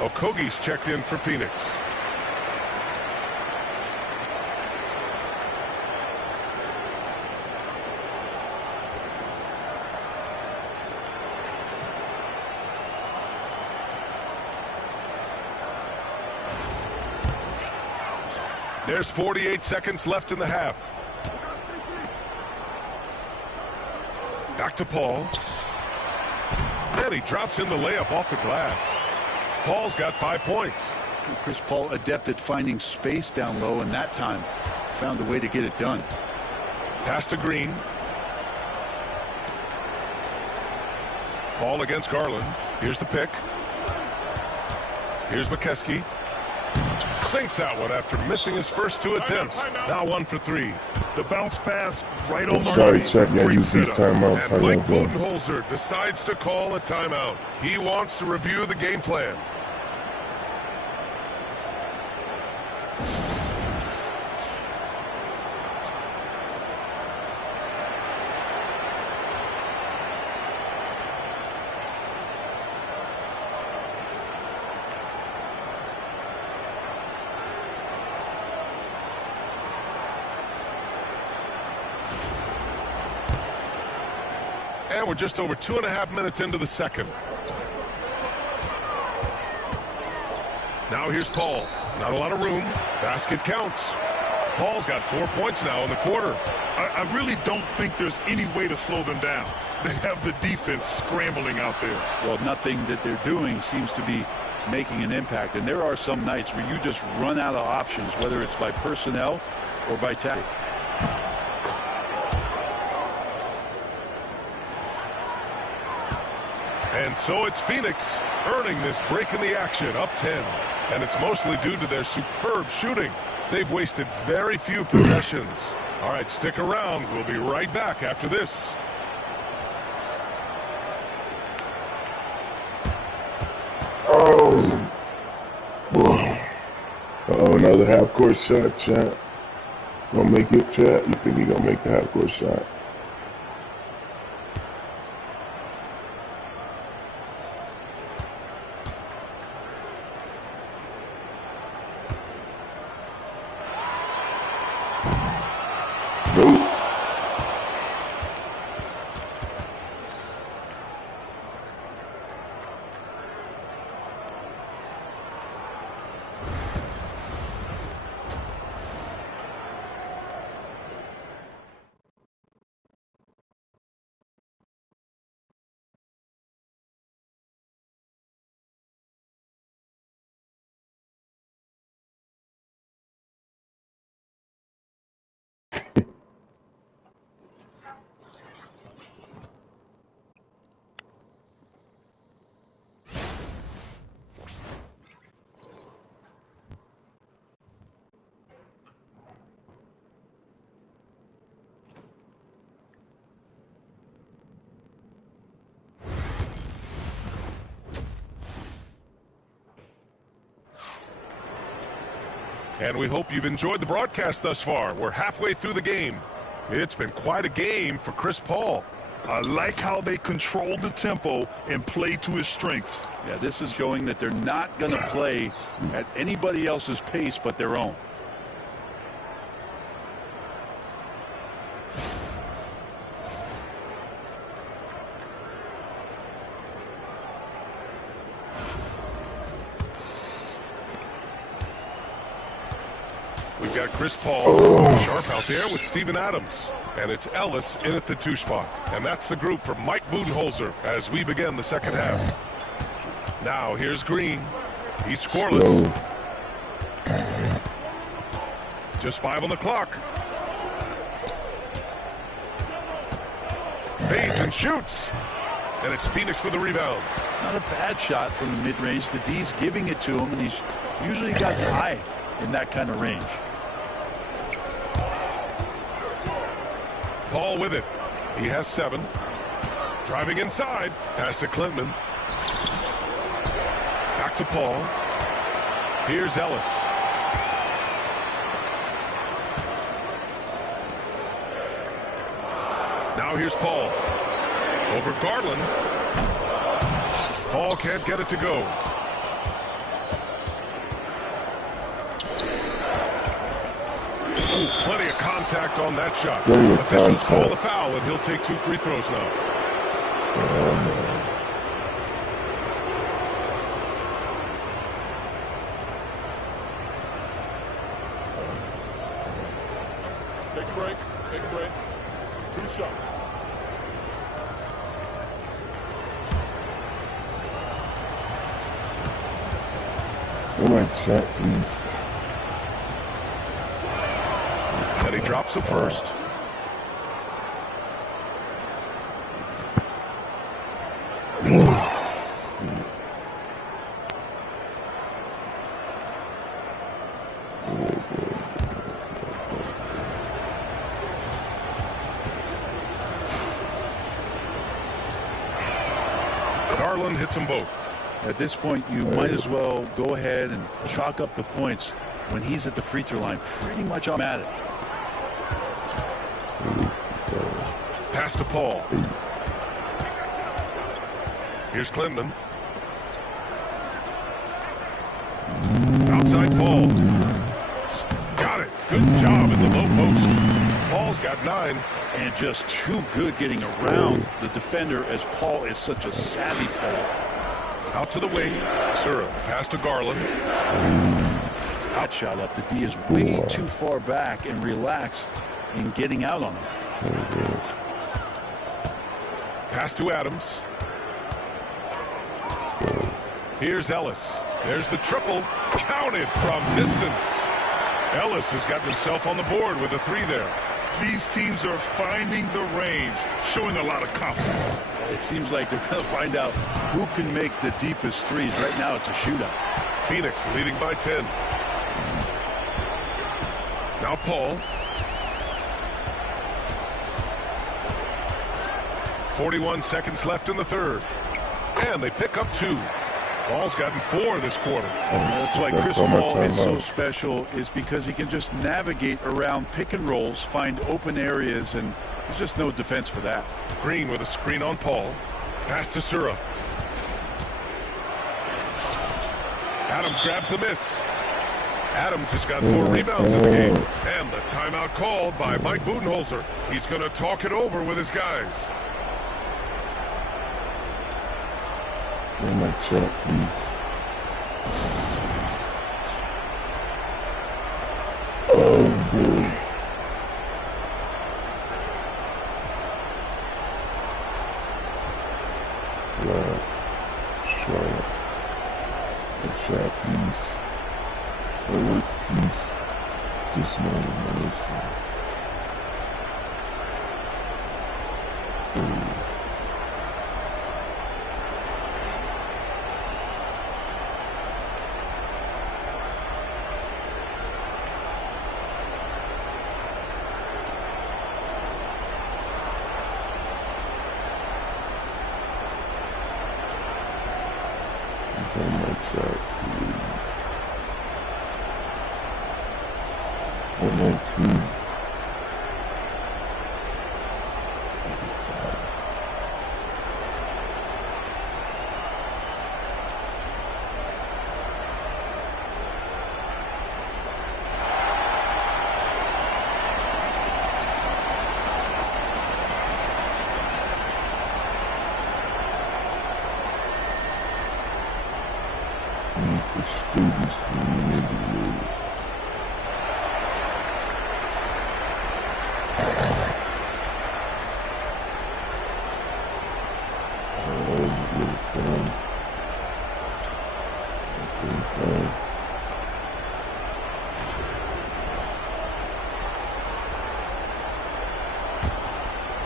Okogie's checked in for Phoenix. There's 48 seconds left in the half. Back to Paul. And he drops in the layup off the glass. Paul's got 5 points. Chris Paul adept at finding space down low, and that time found a way to get it done. Pass to Green. Paul against Garland. Here's the pick. Here's McKeskey. Sinks that one after missing his first 2 attempts. Now 1 for 3. The bounce pass right on the Sorry, money. Chuck. Yeah, use these timeouts. And Mike Budenholzer decides to call a timeout. He wants to review the game plan. And we're just over 2.5 minutes into the second. Now here's Paul. Not a lot of room. Basket counts. Paul's got 4 points now in the quarter. I really don't think there's any way to slow them down. They have the defense scrambling out there. Well, nothing that they're doing seems to be making an impact. And there are some nights where you just run out of options, whether it's by personnel or by tactic. And so it's Phoenix earning this break in the action, up 10. And it's mostly due to their superb shooting. They've wasted very few possessions. All right, stick around. We'll be right back after this. Oh, another half-court shot, chat. Gonna make it, chat? You think he gonna make the half-court shot? Nope. And we hope you've enjoyed the broadcast thus far. We're halfway through the game. It's been quite a game for Chris Paul. I like how they control the tempo and play to his strengths. Yeah, this is showing that they're not going to play at anybody else's pace but their own. We've got Chris Paul sharp out there with Steven Adams. And it's Ellis in at the 2 spot. And that's the group for Mike Budenholzer as we begin the second half. Now here's Green. He's scoreless. Just 5 on the clock. Fades and shoots. And it's Phoenix with the rebound. Not a bad shot from the mid-range. The D's giving it to him, and he's usually got high in that kind of range. Paul with it. He has 7. Driving inside. Pass to Klintman. Back to Paul. Here's Ellis. Now here's Paul. Over Garland. Paul can't get it to go. Ooh, plenty of contact on that shot. Plenty of Officials call contact. the foul, and he'll take 2 free throws now. Take a break. Take a break. 2 shots. All right, chat, please. And he drops the first. Garland hits them both. At this point, you might as well go ahead and chalk up the points when he's at the free throw line. Pretty much automatic. Pass to Paul. Here's Clinton. Outside Paul. Got it. Good job in the low post. Paul's got 9. And just too good getting around the defender, as Paul is such a savvy player. Out to the wing. Sura. Pass to Garland. Out shot up. The D is way too far back and relaxed in getting out on him. Pass to Adams. Here's Ellis. There's the triple. Counted from distance. Ellis has gotten himself on the board with a 3 there. These teams are finding the range, showing a lot of confidence. It seems like they're going to find out who can make the deepest threes. Right now, it's a shootout. Phoenix leading by 10. Now Paul. 41 seconds left in the third. And they pick up 2. Paul's gotten 4 this quarter. That's why Chris Paul is so special, is because he can just navigate around pick and rolls, find open areas, and there's just no defense for that. Green with a screen on Paul. Pass to Sura. Adams grabs the miss. Adams has got 4 rebounds in the game. And the timeout called by Mike Budenholzer. He's going to talk it over with his guys. All right, chat, please. Oh, boy. Right. Shot. Chat, please. Forward, please. Just know.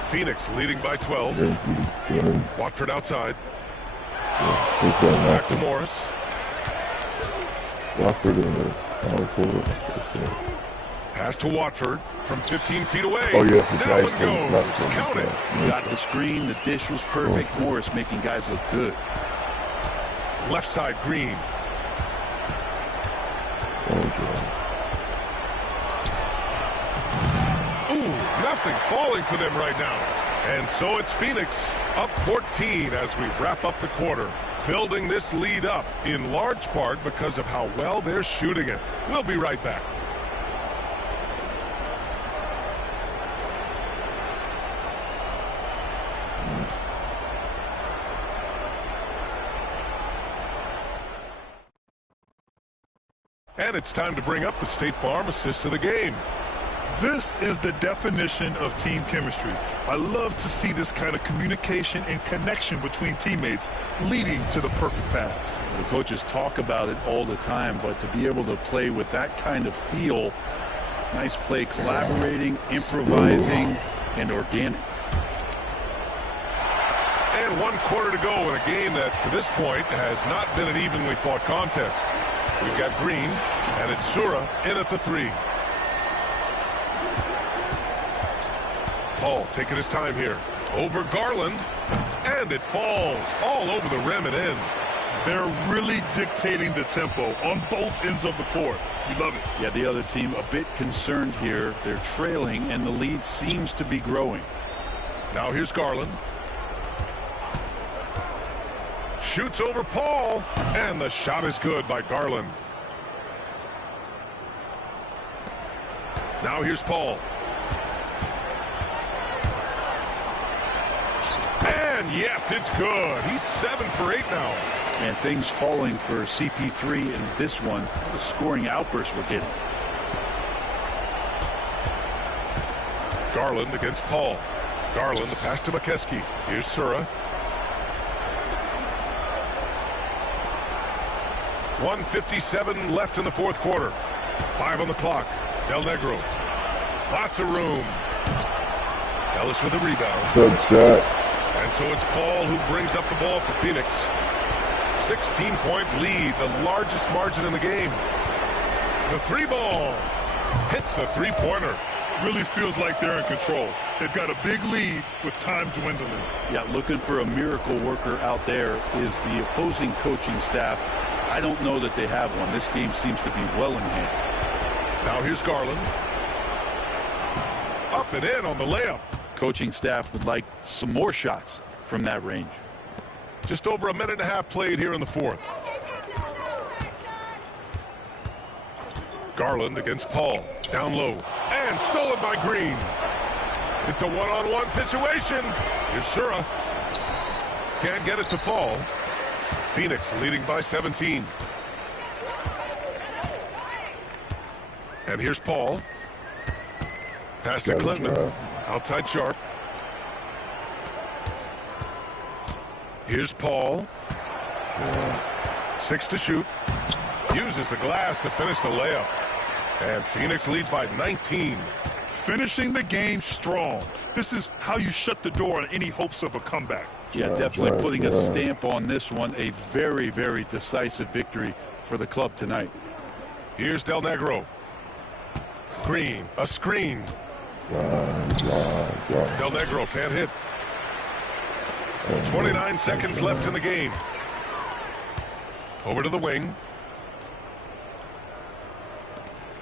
Phoenix leading by 12. Watford outside. Back to Morris. Watford in the Pass to Watford from 15 feet away. Oh, yeah, that one goes. Count it. Got the screen. The dish was perfect. Morris making guys look good. Left side, Green. Ooh, nothing falling for them right now. And so it's Phoenix up 14 as we wrap up the quarter. Building this lead up in large part because of how well they're shooting it. We'll be right back. And it's time to bring up the State Farm assist to the game. This is the definition of team chemistry. I love to see this kind of communication and connection between teammates leading to the perfect pass. The coaches talk about it all the time, but to be able to play with that kind of feel, nice play, collaborating, improvising, and organic. And 1 quarter to go in a game that, to this point, has not been an evenly fought contest. We've got Green, and it's Sura in at the 3. Paul taking his time here. Over Garland, and it falls all over the rim and in. They're really dictating the tempo on both ends of the court. You love it. Yeah, the other team a bit concerned here. They're trailing, and the lead seems to be growing. Now here's Garland. Shoots over Paul, and the shot is good by Garland. Now here's Paul. And yes, it's good. He's 7 for 8 now. And things falling for CP3 in this one. The scoring outbursts we're getting. Garland against Paul. Garland, the pass to McKeskey. Here's Sura. 1:57 left in the 4th quarter. 5 on the clock. Del Negro. Lots of room. Ellis with the rebound. Good shot. And so it's Paul who brings up the ball for Phoenix. 16-point lead, the largest margin in the game. The 3-ball hits the 3-pointer. Really feels like they're in control. They've got a big lead with time dwindling. Yeah, looking for a miracle worker out there is the opposing coaching staff. I don't know that they have one. This game seems to be well in hand. Now here's Garland. Up and in on the layup. Coaching staff would like some more shots from that range. Just over a minute and a half played here in the 4th. Garland against Paul. Down low. And stolen by Green. It's a one-on-one situation. Here's Sura. Can't get it to fall. Phoenix leading by 17. And here's Paul. Pass to Clinton. Outside Sharp. Here's Paul. 6 to shoot. Uses the glass to finish the layup. And Phoenix leads by 19. Finishing the game strong. This is how you shut the door on any hopes of a comeback. Yeah, definitely putting a stamp on this one. A very, very decisive victory for the club tonight. Here's Del Negro. Green, a screen. Del Negro can't hit. 29 seconds left in the game. Over to the wing.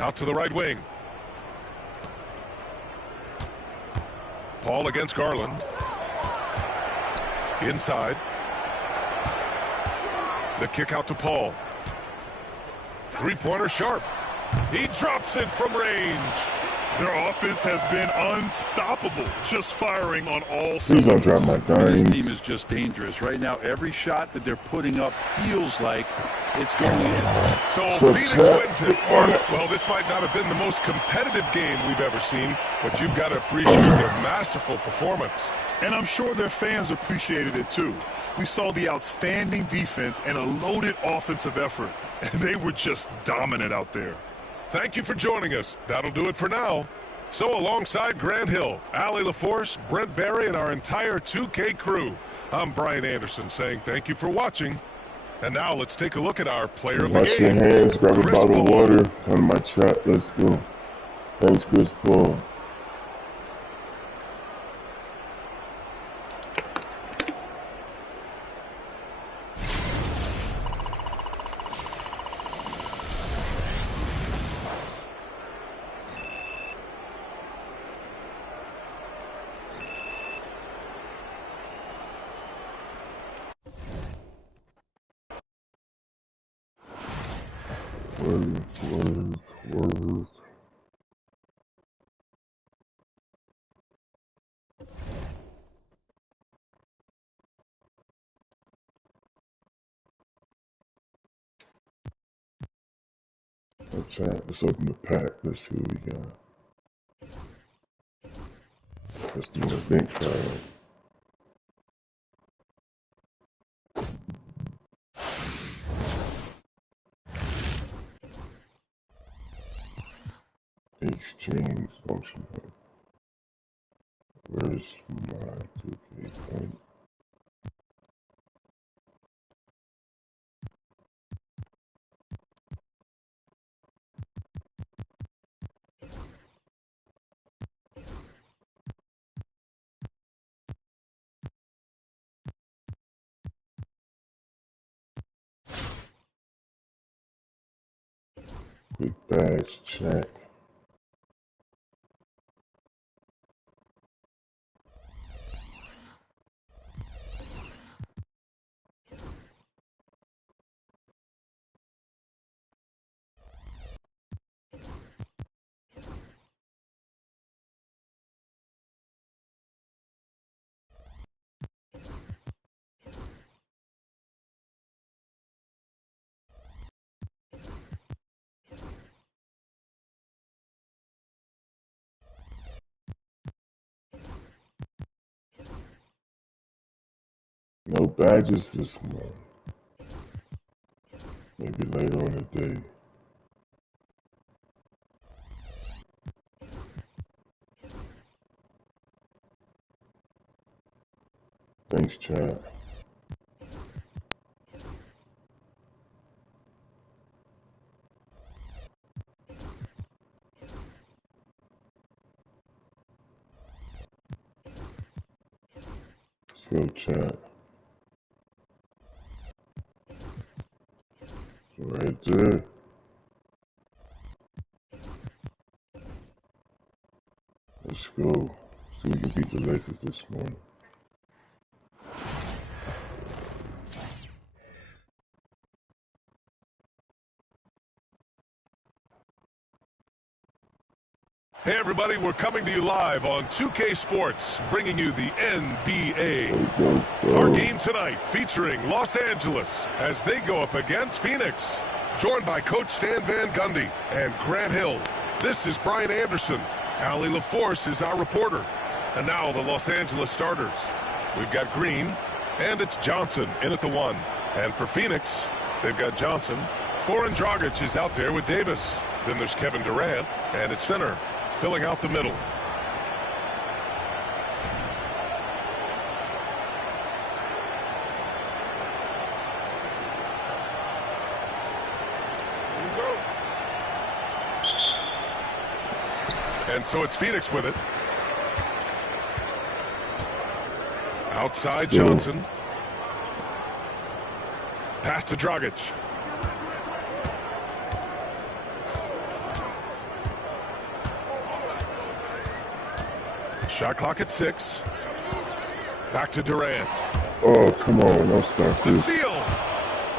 Out to the right wing. Paul against Garland. Inside. The kick out to Paul. 3-pointer Sharp. He drops it from range. Their offense has been unstoppable, just firing on all Please don't drop my This dimes. team is just dangerous. Right now, every shot that they're putting up feels like it's going in. So Phoenix wins it. Well, this might not have been the most competitive game we've ever seen, but you've got to appreciate their masterful performance. And I'm sure their fans appreciated it too. We saw the outstanding defense and a loaded offensive effort, and they were just dominant out there. Thank you for joining us. That'll do it for now. So alongside Grant Hill, Allie LaForce, Brent Barry, and our entire 2K crew, I'm Brian Anderson saying thank you for watching. And now let's take a look at our player of the Wash your game. hands, grab a Chris bottle of Paul. water, come to my chat. Let's go. Thanks, Chris Paul. Word. chat. Let's open the pack. Let's see what we got. Let's do a bench fire. Exchange function. Where's my 2K point? Quick badge check. No badges this month. Maybe later on the day. Thanks, chat. Let's go, chat. Right there. Let's go. See if we can beat the Lakers this morning. Hey everybody, we're coming to you live on 2K Sports, bringing you the NBA. Our game tonight featuring Los Angeles as they go up against Phoenix. Joined by Coach Stan Van Gundy and Grant Hill. This is Brian Anderson. Allie LaForce is our reporter. And now the Los Angeles starters. We've got Green, and it's Johnson in at the 1. And for Phoenix, they've got Johnson. Goran Dragic is out there with Davis. Then there's Kevin Durant, and it's center, filling out the middle. And so it's Phoenix with it. Outside Johnson. Pass to Dragic. Shot clock at 6. Back to Durant. Oh, come on. Don't start The this. steal.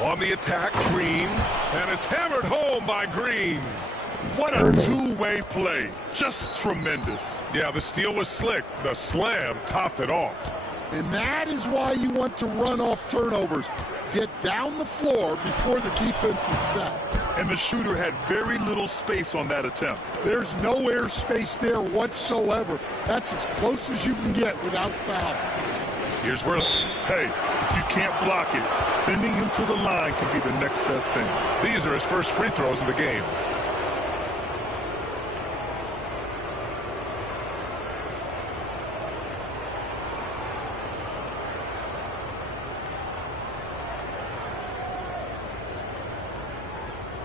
On the attack, Green. And it's hammered home by Green. What a two-way play. Just tremendous. Yeah, the steal was slick. The slam topped it off. And that is why you want to run off turnovers. Get down the floor before the defense is set. And the shooter had very little space on that attempt. There's no air space there whatsoever. That's as close as you can get without foul. Here's where... Hey, if you can't block it, sending him to the line can be the next best thing. These are his first free throws of the game.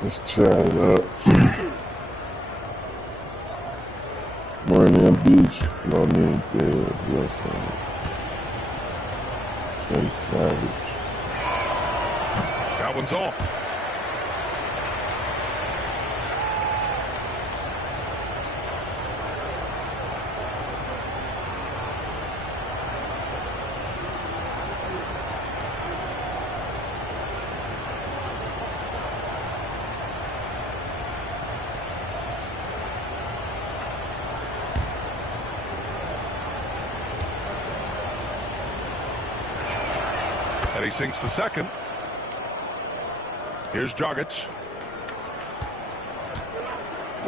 Let's chat it up. Morning, beach. You know what I mean? Yes, Say Savage. That one's off. And he sinks the second. Here's Dragic.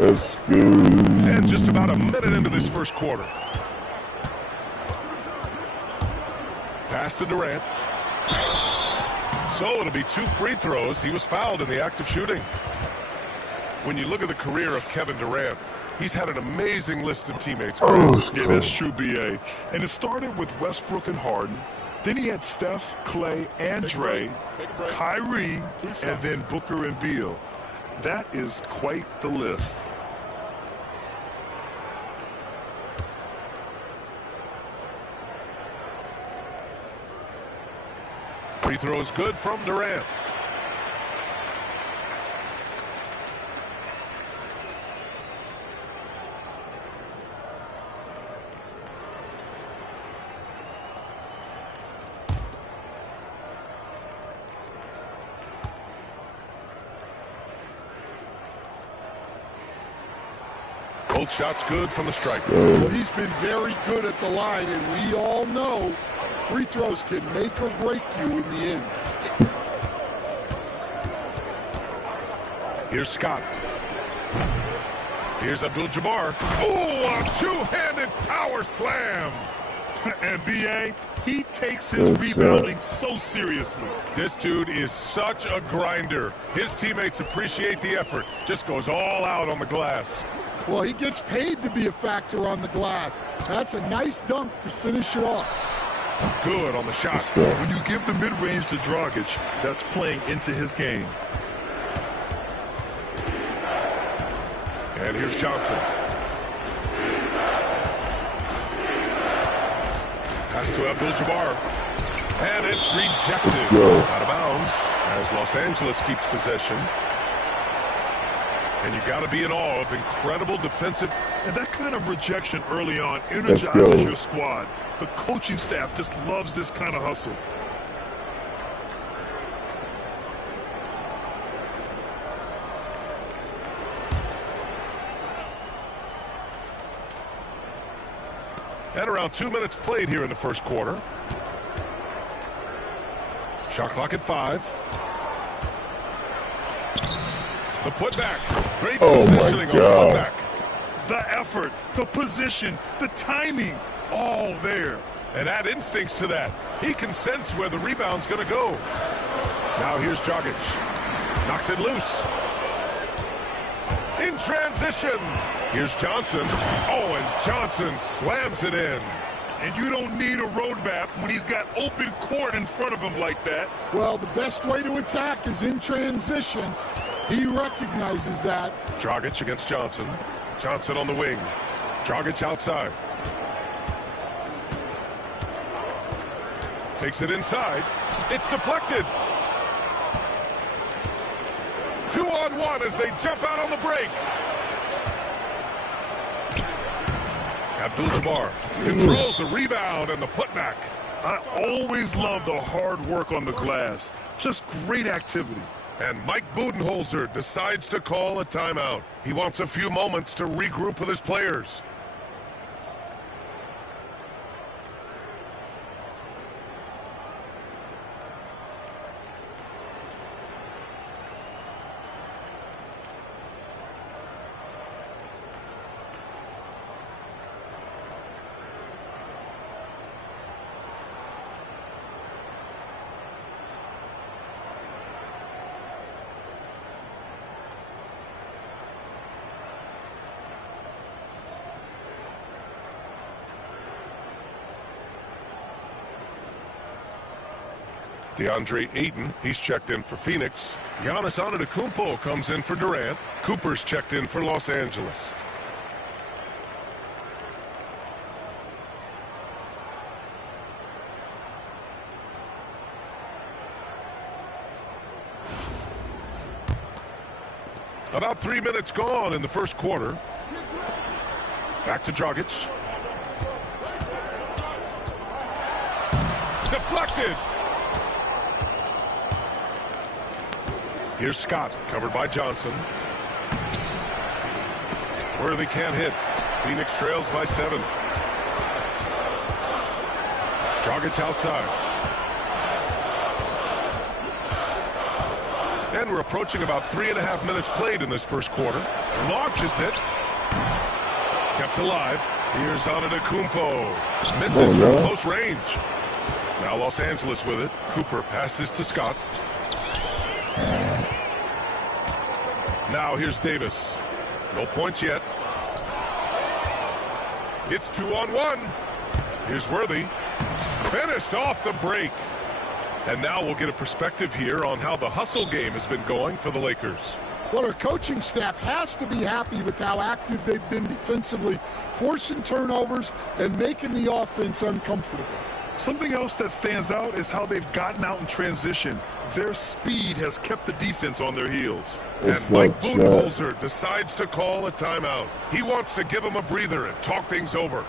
Let's go. And just about a minute into this first quarter. Pass to Durant. So it'll be 2 free throws. He was fouled in the act of shooting. When you look at the career of Kevin Durant, he's had an amazing list of teammates. Yeah, that's true, B.A. And it started with Westbrook and Harden. Then he had Steph, Clay, and Dre, Kyrie, and then Booker and Beal. That is quite the list. Free throw is good from Durant. Both shots good from the striker. Well, he's been very good at the line, and we all know free throws can make or break you in the end. Here's Scott. Here's Abdul-Jabbar. Oh, a two-handed power slam. And B.A., he takes his rebounding so seriously. This dude is such a grinder. His teammates appreciate the effort. Just goes all out on the glass. Well, he gets paid to be a factor on the glass. That's a nice dunk to finish it off. Good on the shot. When you give the mid-range to Dragic, that's playing into his game. And here's Johnson. Pass to Abdul-Jabbar. And it's rejected. Out of bounds as Los Angeles keeps possession. And you got to be in awe of incredible defensive. And that kind of rejection early on energizes your squad. The coaching staff just loves this kind of hustle. At around 2 minutes played here in the first quarter. Shot clock at 5. The putback. Great positioning on the putback. The effort, the position, the timing, all there. And add instincts to that. He can sense where the rebound's going to go. Now here's Dragic. Knocks it loose. In transition. Here's Johnson. Oh, and Johnson slams it in. And you don't need a roadmap when he's got open court in front of him like that. Well, the best way to attack is in transition. He recognizes that. Dragic against Johnson. Johnson on the wing. Dragic outside. Takes it inside. It's deflected. 2-on-1 as they jump out on the break. Abdul-Jabbar controls the rebound and the putback. I always love the hard work on the glass. Just great activity. And Mike Budenholzer decides to call a timeout. He wants a few moments to regroup with his players. DeAndre Ayton, he's checked in for Phoenix. Giannis Antetokounmpo comes in for Durant. Cooper's checked in for Los Angeles. About 3 minutes gone in the first quarter. Back to Dragic. Deflected. Here's Scott, covered by Johnson. Worthy can't hit. Phoenix trails by 7. Dragic outside. And we're approaching about 3.5 minutes played in this first quarter. Launches it. Kept alive. Here's Antetokounmpo. Misses from close range. Now Los Angeles with it. Cooper passes to Scott. Now here's Davis. No points yet. It's 2-on-1. Here's Worthy. Finished off the break. And now we'll get a perspective here on how the hustle game has been going for the Lakers. Well, our coaching staff has to be happy with how active they've been defensively, forcing turnovers and making the offense uncomfortable. Something else that stands out is how they've gotten out in transition. Their speed has kept the defense on their heels. And Mike Budenholzer decides to call a timeout. He wants to give them a breather and talk things over.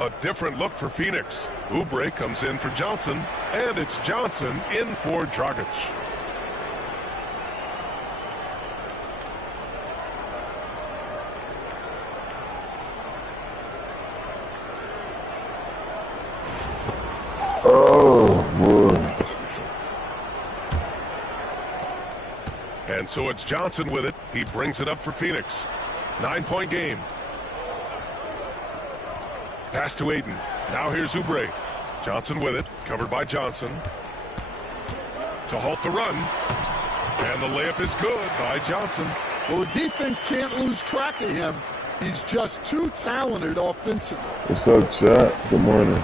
A different look for Phoenix. Oubre comes in for Johnson, and it's Johnson in for Dragic. Oh, boy. And so it's Johnson with it. He brings it up for Phoenix. 9-point game. Pass to Aiden. Now here's Oubre. Johnson with it. Covered by Johnson. To halt the run. And the layup is good by Johnson. Well, the defense can't lose track of him. He's just too talented offensively. What's up, chat? Good morning.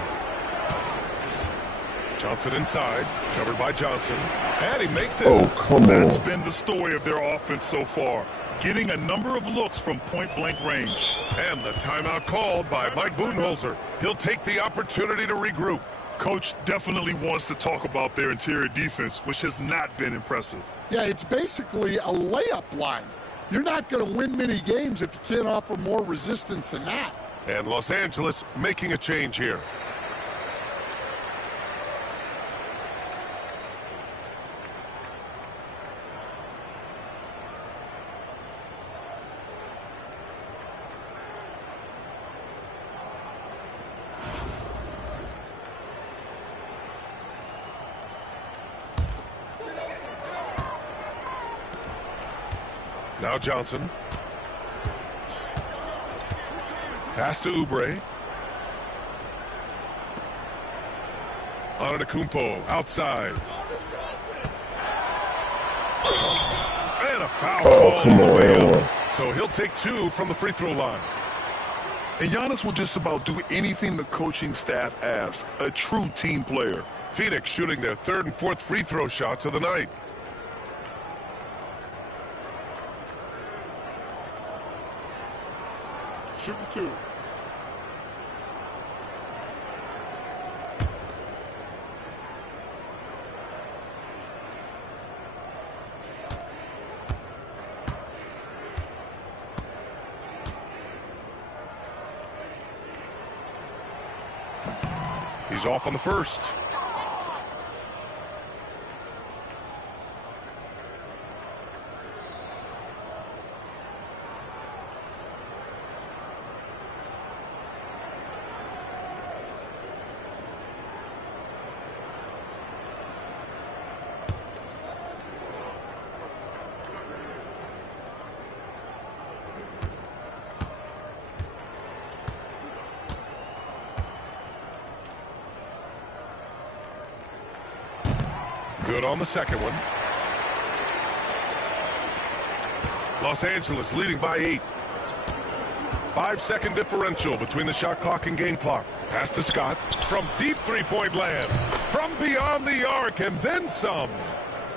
Johnson inside. Covered by Johnson. And he makes it. Oh, come on. That's been the story of their offense so far. Getting a number of looks from point-blank range. And the timeout called by Mike Budenholzer. He'll take the opportunity to regroup. Coach definitely wants to talk about their interior defense, which has not been impressive. Yeah, it's basically a layup line. You're not going to win many games if you can't offer more resistance than that. And Los Angeles making a change here. Now Johnson. Pass to Oubre. Antetokounmpo outside. And a foul call on the way up. So he'll take 2 from the free throw line. And Giannis will just about do anything the coaching staff asks. A true team player. Phoenix shooting their 3rd and 4th free throw shots of the night. Shooting 2. He's off on the first. Good on the second one. Los Angeles leading by 8. 5-second differential between the shot clock and game clock. Pass to Scott from deep three-point land. From beyond the arc and then some.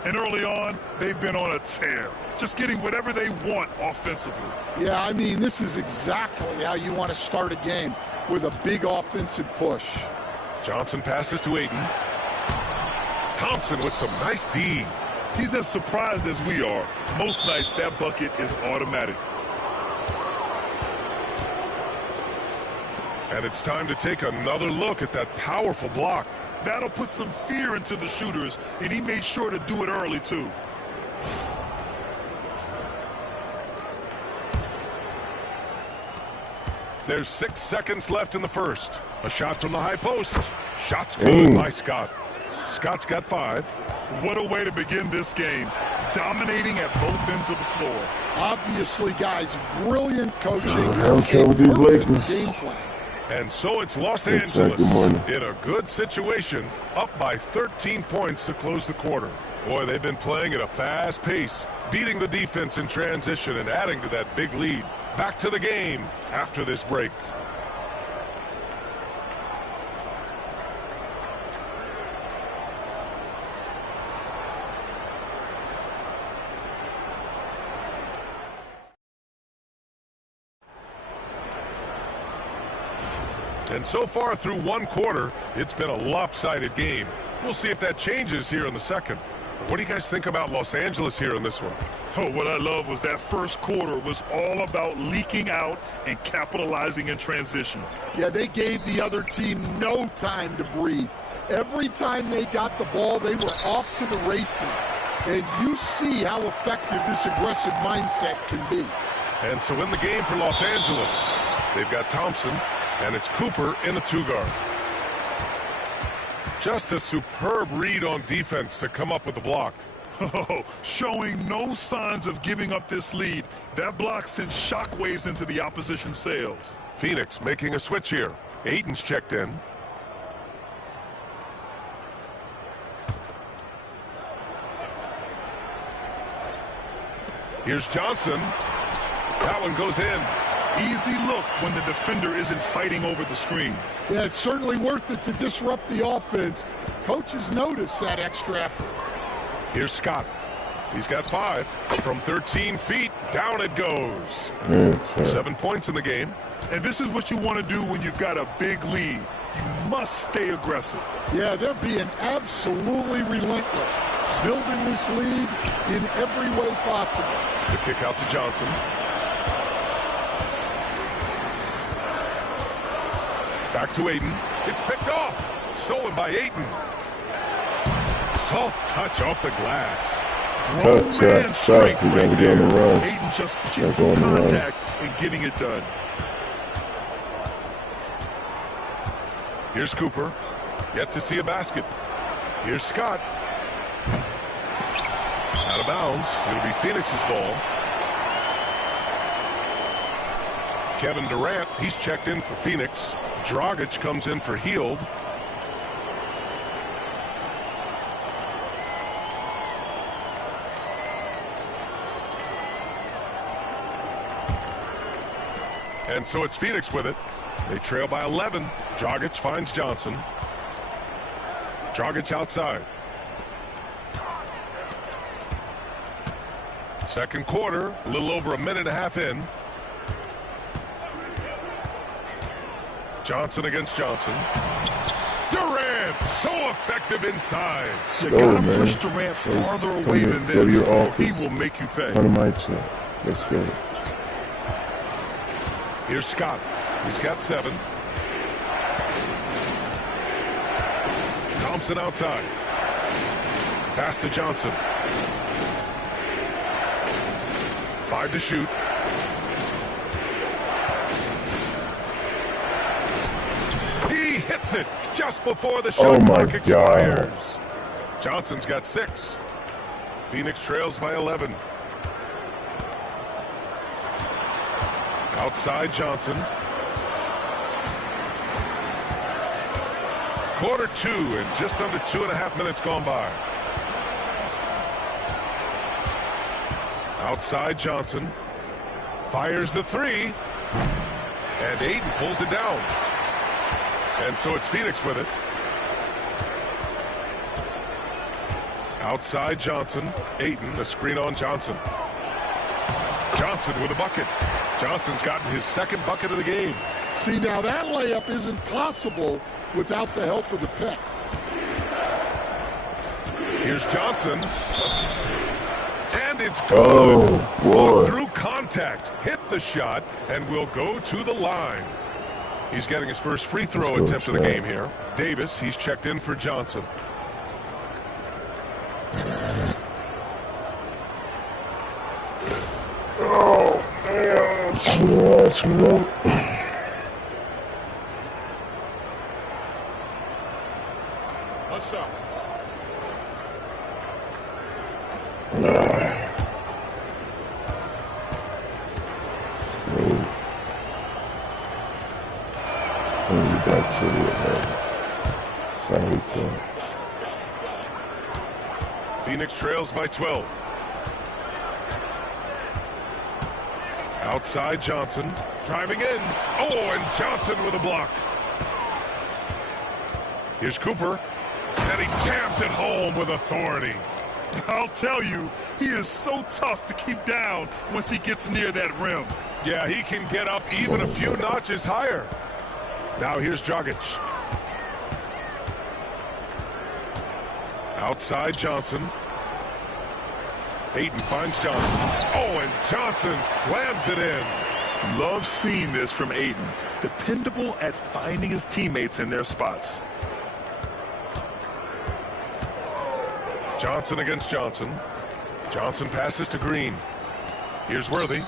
And early on, they've been on a tear. Just getting whatever they want offensively. Yeah, I mean, this is exactly how you want to start a game, with a big offensive push. Johnson passes to Aiden. Thompson with some nice D. He's as surprised as we are. Most nights, that bucket is automatic. And it's time to take another look at that powerful block. That'll put some fear into the shooters, and he made sure to do it early, too. There's 6 seconds left in the first. A shot from the high post. Shot's good by Scott. Scott's got 5. What a way to begin this game. Dominating at both ends of the floor. Obviously, guys, brilliant coaching. I'm sure with these Lakers. Game plan. And so it's Los Good Angeles morning. in a good situation, up by 13 points to close the quarter. Boy, they've been playing at a fast pace, beating the defense in transition and adding to that big lead. Back to the game after this break. And so far through one quarter, it's been a lopsided game. We'll see if that changes here in the second. What do you guys think about Los Angeles here in this one? Oh, what I love was that first quarter was all about leaking out and capitalizing in transition. Yeah, they gave the other team no time to breathe. Every time they got the ball, they were off to the races. And you see how effective this aggressive mindset can be. And so in the game for Los Angeles, they've got Thompson, and it's Cooper in the 2-guard. Just a superb read on defense to come up with the block. Oh, showing no signs of giving up this lead. That block sent shockwaves into the opposition sails. Phoenix making a switch here. Ayton's checked in. Here's Johnson. That one goes in. Easy look when the defender isn't fighting over the screen. Yeah, it's certainly worth it to disrupt the offense. Coaches notice that extra effort. Here's Scott. He's got 5. From 13 feet, down it goes. 7 points in the game. And this is what you want to do when you've got a big lead. You must stay aggressive. Yeah, they're being absolutely relentless, building this lead in every way possible. The kick out to Johnson. Back to Ayton. It's picked off. Stolen by Ayton. Soft touch off the glass. Grown man strength We right gotta get on the there. run. Ayton just Gotta keeping go on the run. contact and getting it done. Here's Cooper. Yet to see a basket. Here's Scott. Out of bounds. It'll be Phoenix's ball. Kevin Durant, he's checked in for Phoenix. Dragic comes in for Hield. And so it's Phoenix with it. They trail by 11. Dragic finds Johnson. Dragic outside. Second quarter, a little over a minute and a half in. Johnson against Johnson. Durant, so effective inside. You Go, gotta man. push Durant farther away than Go to this, your or office. he will make you pay. On the mic check. Let's go. Here's Scott. He's got 7. Thompson outside. Pass to Johnson. 5 to shoot. He hits it just before the shot my clock expires. Johnson's got 6. Phoenix trails by 11. Outside Johnson. Quarter 2 and just under 2.5 minutes gone by. Outside Johnson. Fires the 3. And Ayton pulls it down. And so it's Phoenix with it. Outside Johnson. Ayton, a screen on Johnson. Johnson with a bucket. Johnson's gotten his second bucket of the game. See, now that layup isn't possible without the help of the pick. Here's Johnson. And it's good. Oh, Fought boy. through contact. Hit the shot and will go to the line. He's getting his first free throw Good attempt of the shot. game here. Davis, he's checked in for Johnson. Oh, man. That's it, man. Sorry, Clint. Phoenix trails by 12. Outside Johnson, driving in. Oh, and Johnson with a block. Here's Cooper, and he jams it home with authority. I'll tell you, he is so tough to keep down once he gets near that rim. Yeah, he can get up even a few notches higher. Now here's Dragic. Outside Johnson. Ayton finds Johnson. Oh, and Johnson slams it in. Love seeing this from Ayton. Dependable at finding his teammates in their spots. Johnson against Johnson. Johnson passes to Green. Here's Worthy.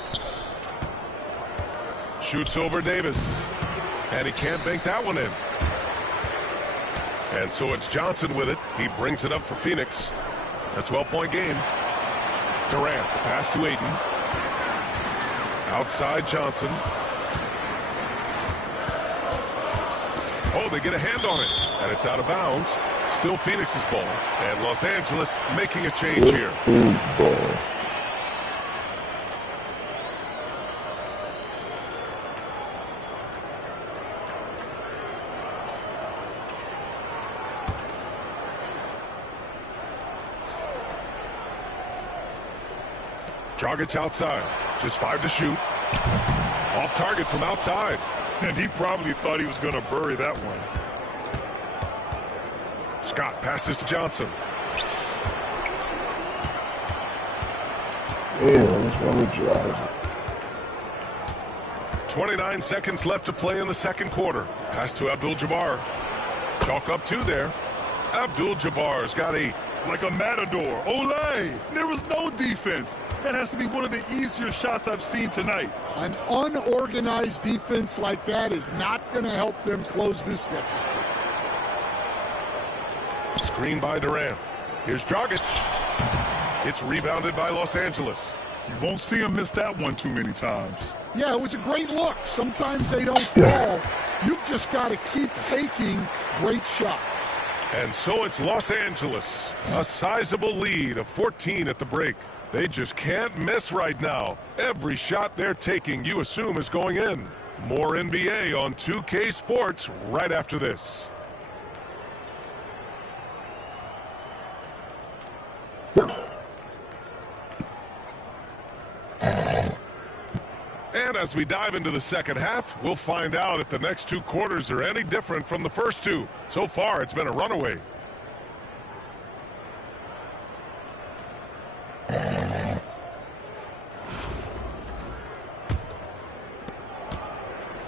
Shoots over Davis. And he can't bank that one in. And so it's Johnson with it. He brings it up for Phoenix. A 12-point game. Durant, the pass to Ayton. Outside Johnson. Oh, they get a hand on it. And it's out of bounds. Still Phoenix's ball. And Los Angeles making a change here. Ball. Dragic outside. Just 5 to shoot. Off target from outside. And he probably thought he was going to bury that one. Scott passes to Johnson. Yeah, what's wrong with Dragic? 29 seconds left to play in the second quarter. Pass to Abdul-Jabbar. Chalk up 2 there. Abdul-Jabbar's got 8. Like a matador. Olay! There was no defense. That has to be one of the easier shots I've seen tonight. An unorganized defense like that is not going to help them close this deficit. Screen by Durant. Here's Dragic. It's rebounded by Los Angeles. You won't see him miss that one too many times. Yeah, it was a great look. Sometimes they don't fall. You've just got to keep taking great shots. And so it's Los Angeles. A sizable lead of 14 at the break. They just can't miss right now. Every shot they're taking, you assume, is going in. More NBA on 2K Sports right after this. And as we dive into the second half, we'll find out if the next 2 quarters are any different from the first 2. So far, it's been a runaway.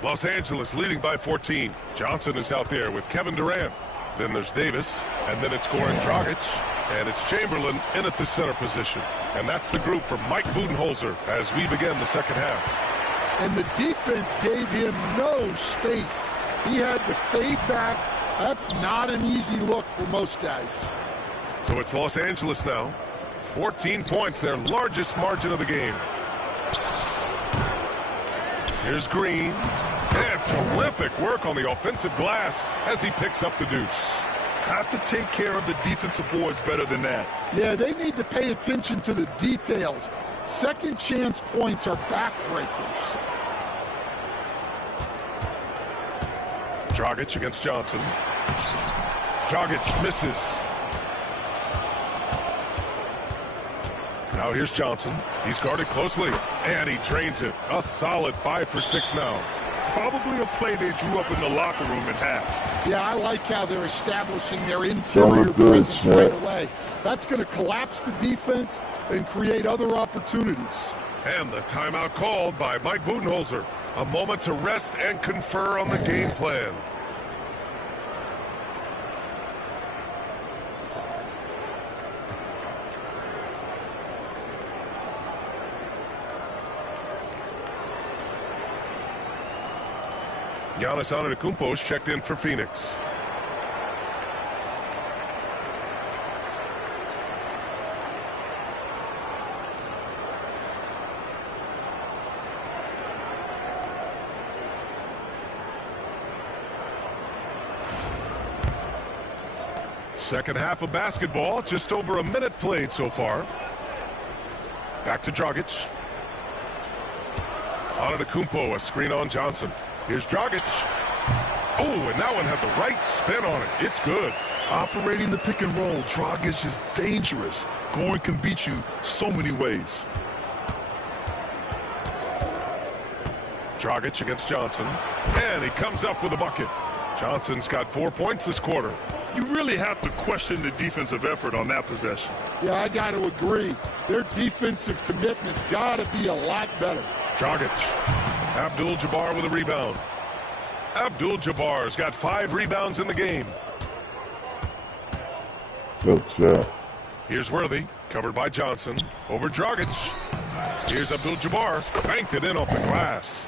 Los Angeles leading by 14. Johnson is out there with Kevin Durant. Then there's Davis, and then it's Goran Dragic, and it's Chamberlain in at the center position. And that's the group for Mike Budenholzer as we begin the second half. And the defense gave him no space. He had to fade back. That's not an easy look for most guys. So it's Los Angeles now. 14 points, their largest margin of the game. Here's Green. And terrific work on the offensive glass as he picks up the deuce. Have to take care of the defensive boards better than that. Yeah, they need to pay attention to the details. Second chance points are backbreakers. Dragic against Johnson. Dragic misses. Now here's Johnson. He's guarded closely, and he drains it. A solid 5 for 6 now. Probably a play they drew up in the locker room at half. Yeah, I like how they're establishing their interior presence right away. That's going to collapse the defense and create other opportunities. And the timeout called by Mike Budenholzer. A moment to rest and confer on the game plan. Giannis Antetokounmpo's checked in for Phoenix. Second half of basketball, just over a minute played so far. Back to Dragic. Antetokounmpo, a screen on Johnson. Here's Dragic. Oh, and that one had the right spin on it. It's good. Operating the pick and roll, Dragic is dangerous. Goran can beat you so many ways. Dragic against Johnson. And he comes up with a bucket. Johnson's got 4 points this quarter. You really have to question the defensive effort on that possession. Yeah, I got to agree. Their defensive commitment's got to be a lot better. Dragic. Abdul-Jabbar with a rebound. Abdul-Jabbar's got 5 rebounds in the game. Good shot. Here's Worthy, covered by Johnson. Over Dragic. Here's Abdul-Jabbar. Banked it in off the glass.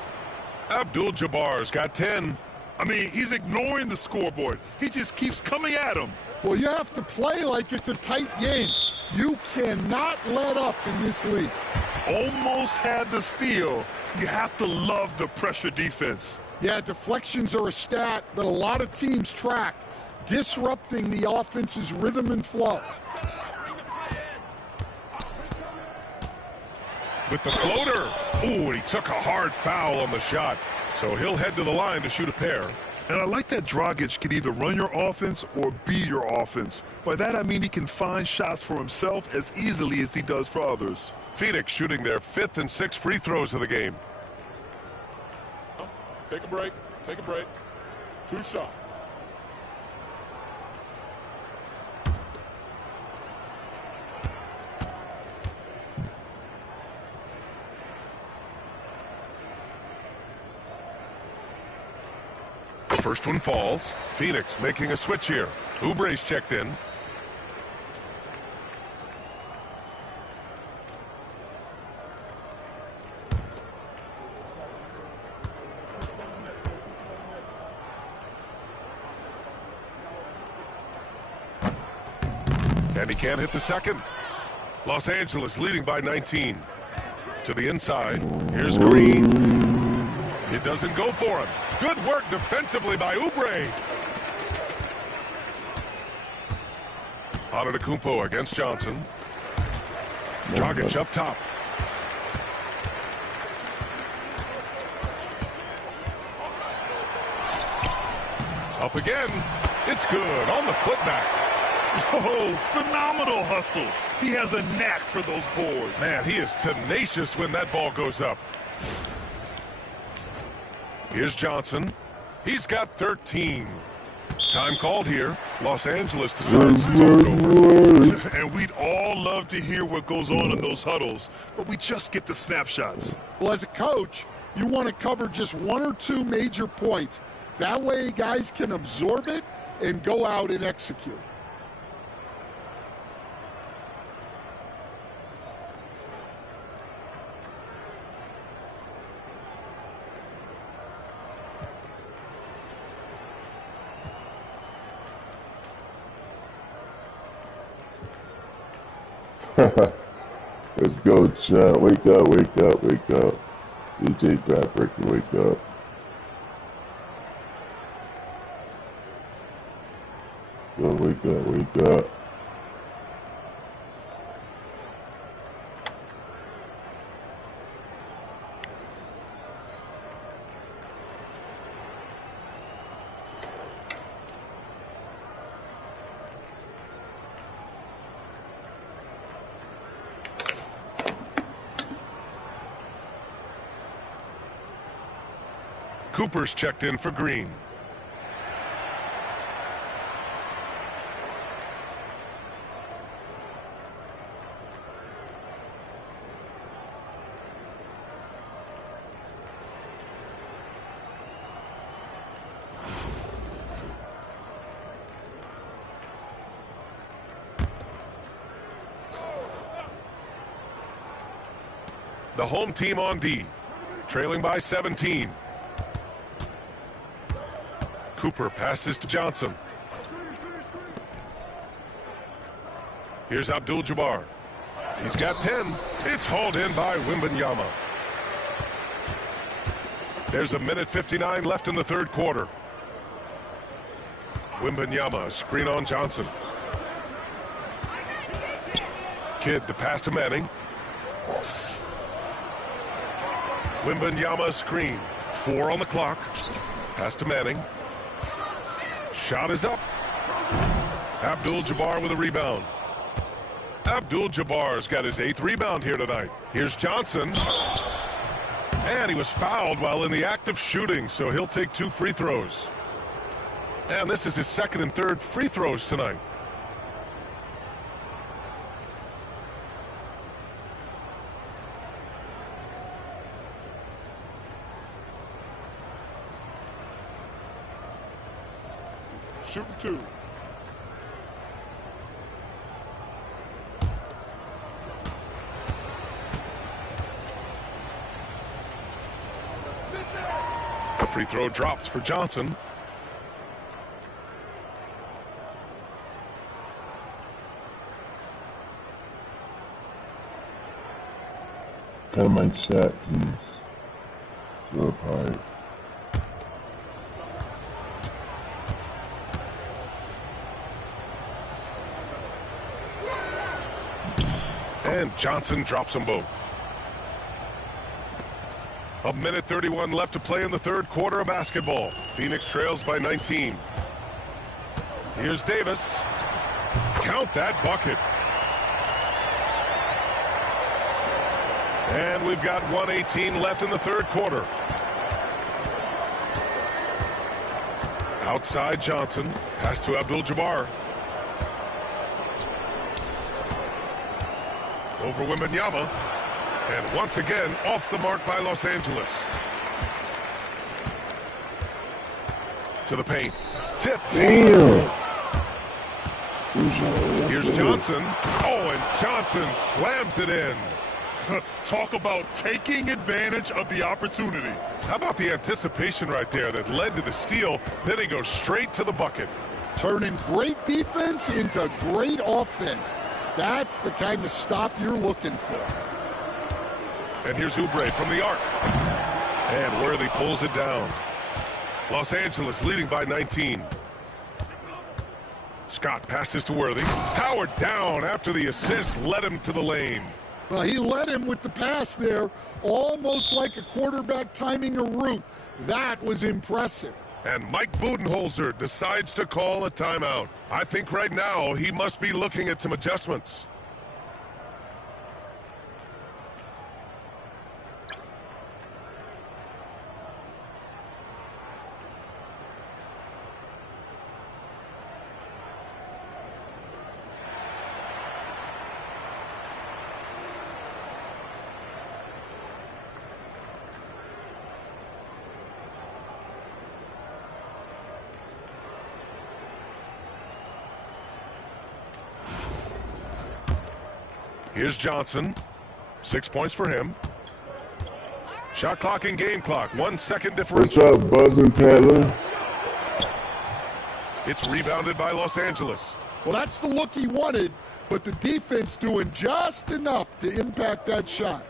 Abdul-Jabbar's got 10. I mean, he's ignoring the scoreboard. He just keeps coming at him. Well, you have to play like it's a tight game. You cannot let up in this league. Almost had the steal. You have to love the pressure defense. Yeah, deflections are a stat that a lot of teams track, disrupting the offense's rhythm and flow. With the floater. Ooh, and he took a hard foul on the shot. So he'll head to the line to shoot a pair. And I like that Dragic can either run your offense or be your offense. By that I mean he can find shots for himself as easily as he does for others. Phoenix shooting their 5th and 6th free throws of the game. Take a break. Take a break. 2 shots. The first one falls. Phoenix making a switch here. Oubre's checked in. And he can't hit the second. Los Angeles leading by 19. To the inside. Here's Green. It doesn't go for him. Good work defensively by Oubre. Antetokounmpo against Johnson. Dragic up top. Up again. It's good on the putback. Oh, phenomenal hustle. He has a knack for those boards. Man, he is tenacious when that ball goes up. Here's Johnson. He's got 13. Time called here. Los Angeles decides to talk over. And we'd all love to hear what goes on in those huddles, but we just get the snapshots. Well, as a coach, you want to cover just 1 or 2 major points. That way guys can absorb it and go out and execute. Let's go, Chad. Wake up, wake up, wake up. DJ Backbreaker, wake up. Go, wake up, wake up. Cooper's checked in for Green. The home team on D, trailing by 17. Cooper passes to Johnson. Here's Abdul-Jabbar. He's got 10. It's hauled in by Wembanyama. There's 1:59 left in the third quarter. Wembanyama, screen on Johnson. Kidd to pass to Manning. Wembanyama screen. 4 on the clock. Pass to Manning. Shot is up. Abdul-Jabbar with a rebound. Abdul-Jabbar's got his 8th rebound here tonight. Here's Johnson. And he was fouled while in the act of shooting, so he'll take 2 free throws. And this is his 2nd and 3rd free throws tonight. Shooting 2. The free throw drops for Johnson. Kind my shot, please. Go apart. And Johnson drops them both. 1:31 left to play in the 3rd quarter of basketball. Phoenix trails by 19. Here's Davis. Count that bucket. And we've got 1:18 left in the 3rd quarter. Outside Johnson. Pass to Abdul-Jabbar. Over Wembanyama. And once again, off the mark by Los Angeles. To the paint. Tipped. Damn! Here's Johnson. Oh, and Johnson slams it in. Talk about taking advantage of the opportunity. How about the anticipation right there that led to the steal? Then he goes straight to the bucket. Turning great defense into great offense. That's the kind of stop you're looking for. And here's Oubre from the arc. And Worthy pulls it down. Los Angeles leading by 19. Scott passes to Worthy. Powered down after the assist led him to the lane. Well, he led him with the pass there, almost like a quarterback timing a route. That was impressive. And Mike Budenholzer decides to call a timeout. I think right now he must be looking at some adjustments. Here's Johnson. 6 points for him. Shot clock and game clock. 1 second differential. What's up, Buzzin' Taylor? It's rebounded by Los Angeles. Well, that's the look he wanted, but the defense doing just enough to impact that shot.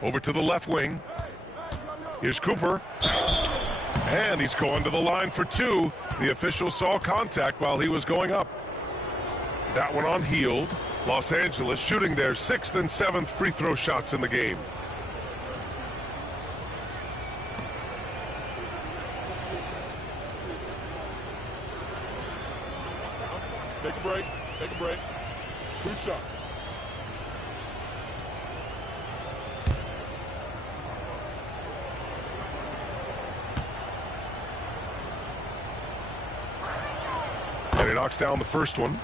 Over to the left wing. Here's Cooper. And he's going to the line for 2. The official saw contact while he was going up. That one on Hield. Los Angeles shooting their 6th and 7th free throw shots in the game. Take a break. Take a break. 2 shots. And he knocks down the first one.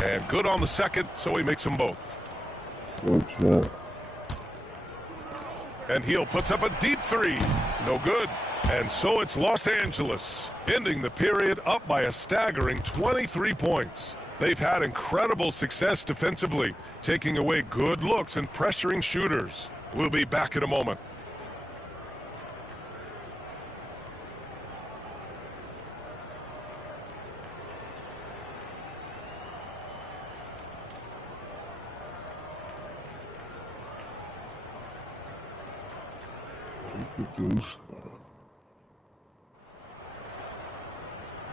And good on the second, so he makes them both. Good shot. And Hield puts up a deep 3. No good. And so it's Los Angeles, ending the period up by a staggering 23 points. They've had incredible success defensively, taking away good looks and pressuring shooters. We'll be back in a moment.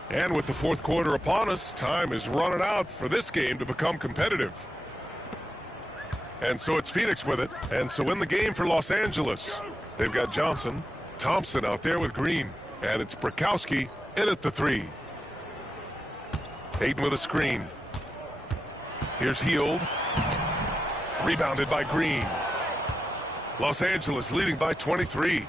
And with the fourth quarter upon us, time is running out for this game to become competitive. And so it's Phoenix with it. And so in the game for Los Angeles, they've got Johnson, Thompson out there with Green. And it's Brakowski in at the three. Hayden with a screen. Here's Hield. Rebounded by Green. Los Angeles leading by 23.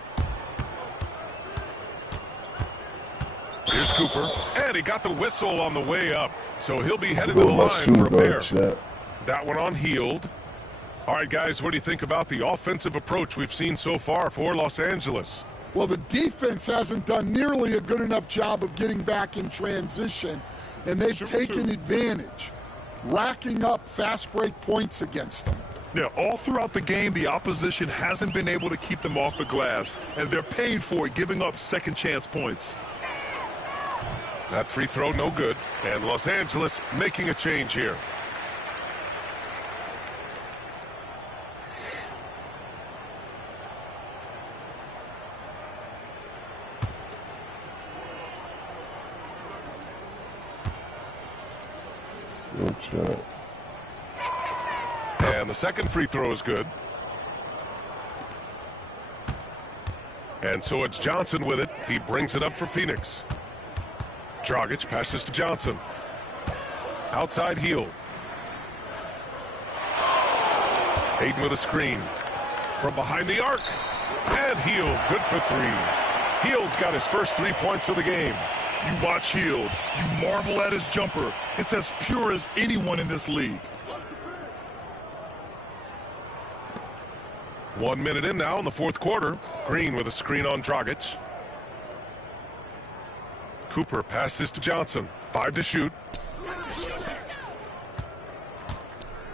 Here's Cooper, and he got the whistle on the way up, so he'll be headed to the line from there. That one on Hield. All right, guys, what do you think about the offensive approach we've seen so far for Los Angeles? Well, the defense hasn't done nearly a good enough job of getting back in transition, and they've taken advantage, racking up fast break points against them. Yeah, all throughout the game, the opposition hasn't been able to keep them off the glass, and they're paying for it, giving up second chance points. That free throw no good, and Los Angeles making a change here. Good shot. And the second free throw is good. And so it's Johnson with it. He brings it up for Phoenix. Dragic passes to Johnson. Outside Hield. Hayden with a screen. From behind the arc. And Hield, good for three. Hield's got his first 3 points of the game. You watch Hield. You marvel at his jumper. It's as pure as anyone in this league. 1 minute in now in the fourth quarter. Green with a screen on Dragic. Cooper passes to Johnson. 5 to shoot.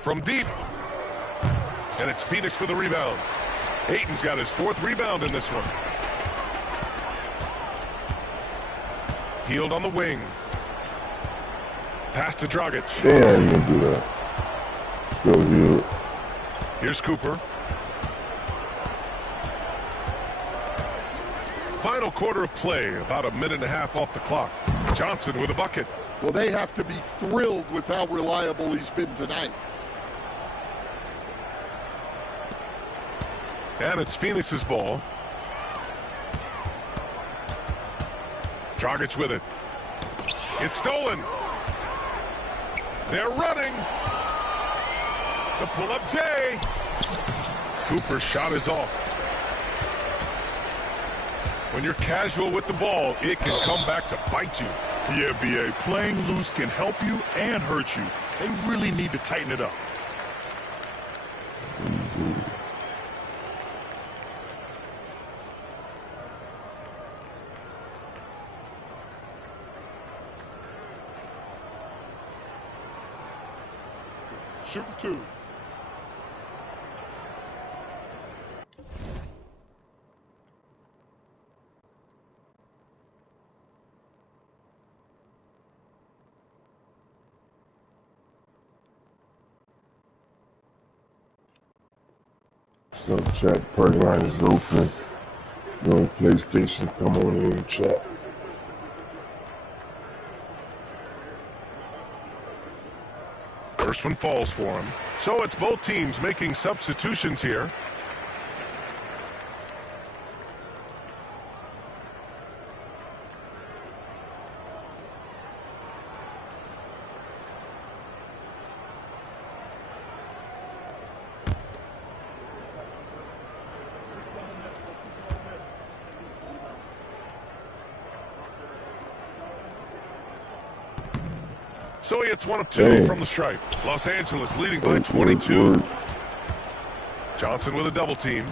From deep. And it's Phoenix for the rebound. Ayton's got his 4th rebound in this one. Hield on the wing. Pass to Dragic. Damn, you can do that. Go Hield. Here's Cooper. Final quarter of play, about a minute and a half off the clock. Johnson with a bucket. Well, they have to be thrilled with how reliable he's been tonight. And it's Phoenix's ball. Dragic with it. It's stolen. They're running. The pull-up J. Cooper's shot is off. When you're casual with the ball, it can come back to bite you. Yeah, B.A., playing loose can help you and hurt you. They really need to tighten it up. Shooting 2. So chat, party line is open. No PlayStation, come on in and chat. First one falls for him. So it's both teams making substitutions here. So he hits one of 2 from the stripe. Los Angeles leading by 22. Johnson with a double team.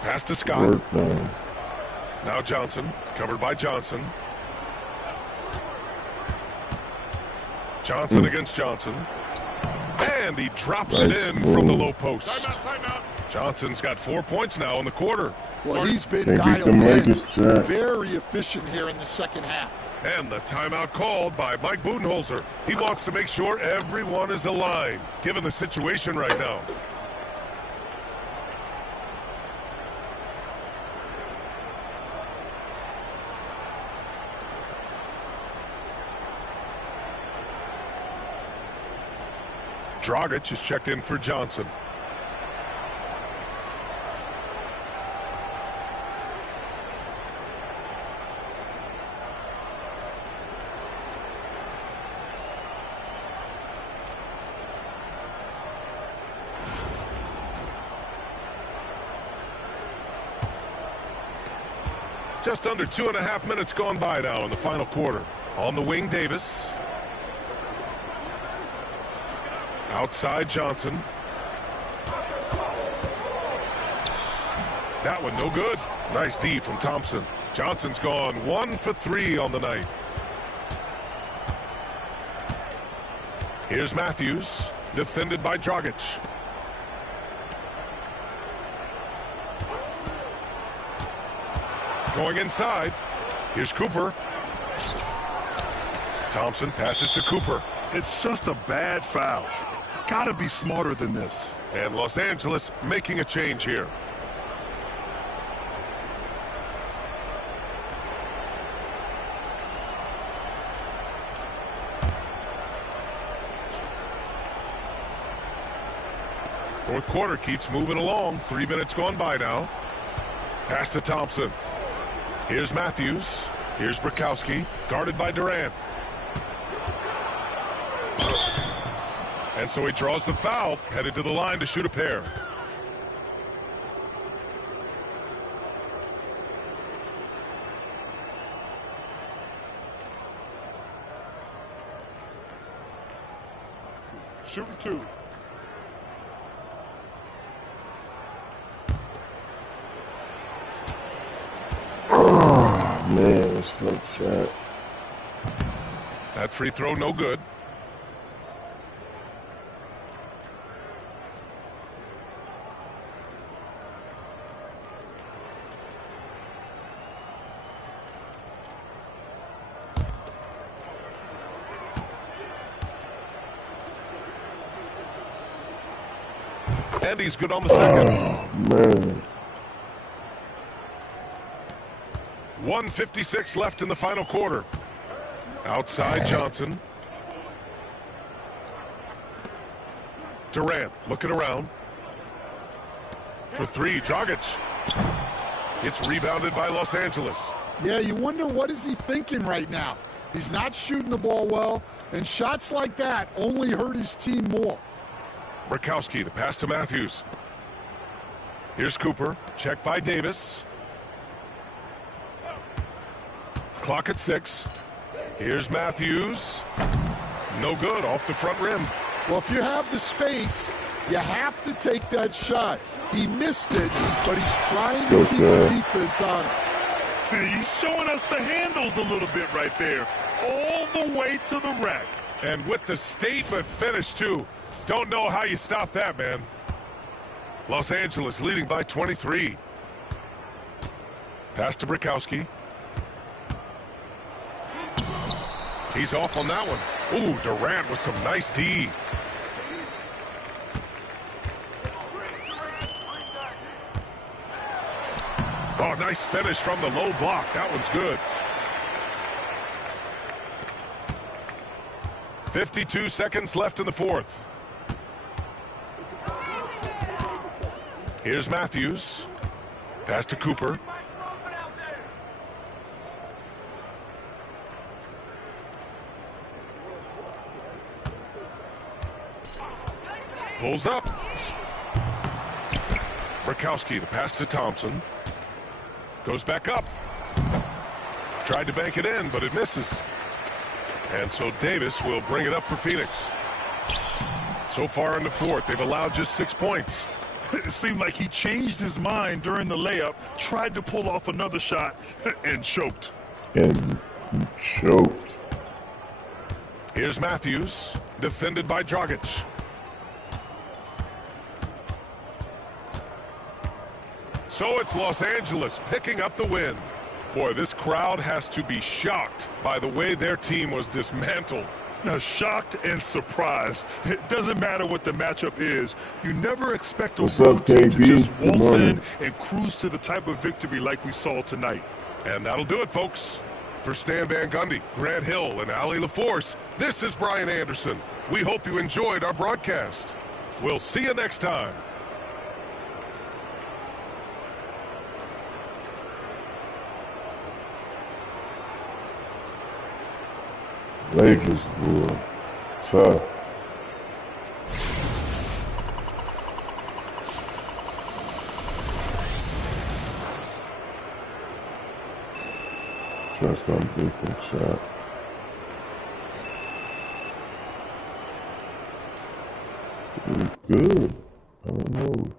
Pass to Scott. Now Johnson, covered by Johnson. Johnson against Johnson. And he drops it in from the low post. Timeout. Johnson's got 4 points now in the quarter. Well, he's been dialed in. Very efficient here in the second half. And the timeout called by Mike Budenholzer. He wants to make sure everyone is aligned, given the situation right now. Dragic is checked in for Johnson. Just under 2.5 minutes gone by now in the final quarter. On the wing, Davis. Outside, Johnson. That one no good. Nice D from Thompson. Johnson's gone 1 for 3 on the night. Here's Matthews, defended by Dragic. Going inside. Here's Cooper. Thompson passes to Cooper. It's just a bad foul. Gotta be smarter than this. And Los Angeles making a change here. Fourth quarter keeps moving along. 3 minutes gone by now. Pass to Thompson. Here's Matthews. Here's Bukowski, guarded by Durant. And so he draws the foul, headed to the line to shoot a pair. Shooting 2. Oh, man, it's so fat. That free throw no good. And he's good on the second. Oh, man. 1:56 left in the final quarter. Outside Johnson. Durant looking around. For 3, Dragic. It's rebounded by Los Angeles. Yeah, you wonder what is he thinking right now. He's not shooting the ball well, and shots like that only hurt his team more. Bukowski, the pass to Matthews. Here's Cooper, checked by Davis. Clock at 6. Here's Matthews. No good, off the front rim. Well, if you have the space, you have to take that shot. He missed it, but he's trying to keep the defense honest. He's showing us the handles a little bit right there. All the way to the rack. And with the statement finish, too. Don't know how you stop that, man. Los Angeles leading by 23. Pass to Bukowski. He's off on that one. Ooh, Durant with some nice D. Oh, nice finish from the low block. That one's good. 52 seconds left in the fourth. Here's Matthews. Pass to Cooper. Pulls up. Bukowski, the pass to Thompson. Goes back up. Tried to bank it in, but it misses. And so Davis will bring it up for Phoenix. So far in the fourth, they've allowed just 6 points. It seemed like he changed his mind during the layup, tried to pull off another shot, and choked. And choked. Here's Matthews, defended by Dragic. So it's Los Angeles picking up the win. Boy, this crowd has to be shocked by the way their team was dismantled. Now, shocked and surprised. It doesn't matter what the matchup is. You never expect a road team to just waltz in and cruise to the type of victory like we saw tonight. And that'll do it, folks. For Stan Van Gundy, Grant Hill, and Allie LaForce, this is Brian Anderson. We hope you enjoyed our broadcast. We'll see you next time. Lakers, boy. Tough. Trust on different shot. Good. I don't know.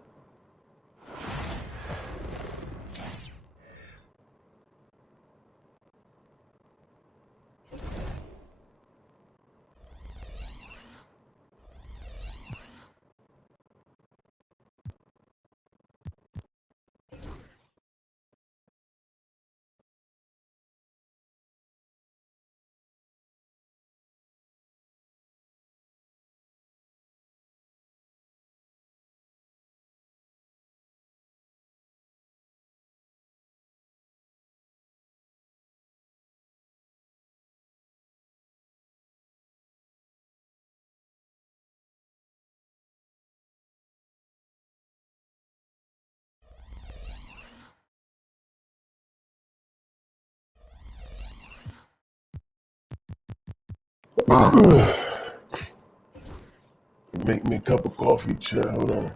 Make me a cup of coffee, chat. Hold on.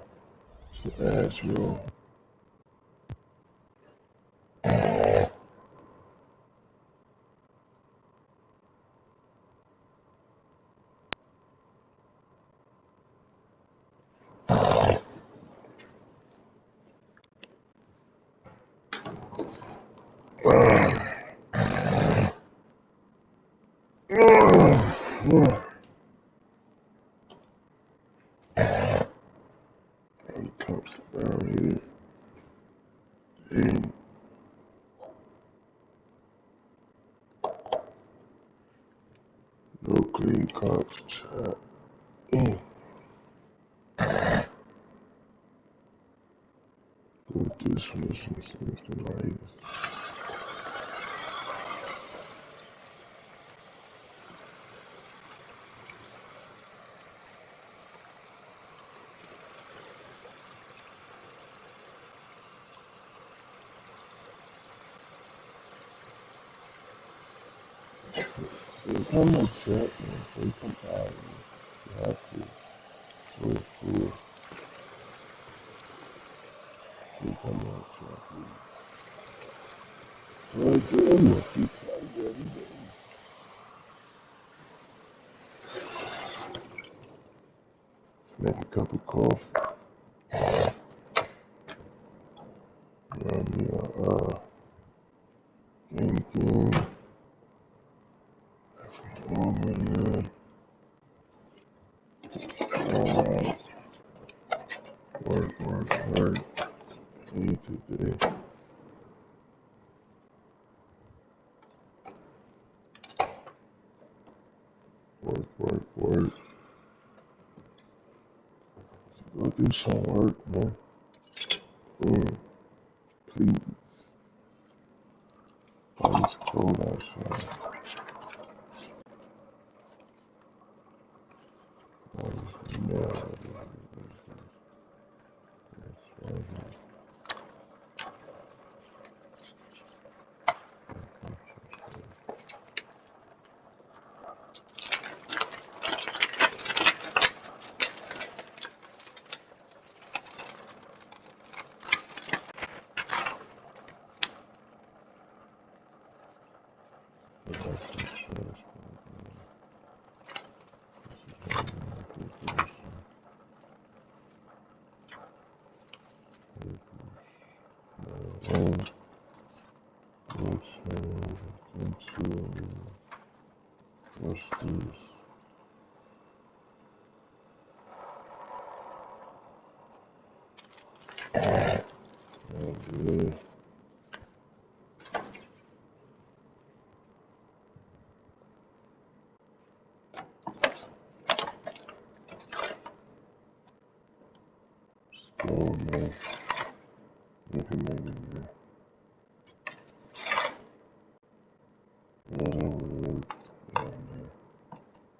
It's an ass roll. Cups down here. Dang. No clean cups, chat. Go with this one. This one's the lightest. Come on, chat, man. Play some power, man. You have to. So cool. Come on, chat, please. Well, good. Keep playing every day. Let's make a cup of coffee. Grab me a game. Oh my God. Alright. Work. Need today. Work. Go do some work, man. Please. Oh, it's cold outside. Oh, it's mad. That's right. What's this? Oh, good. Oh, man. Look at me, man. Whatever. Yeah, man.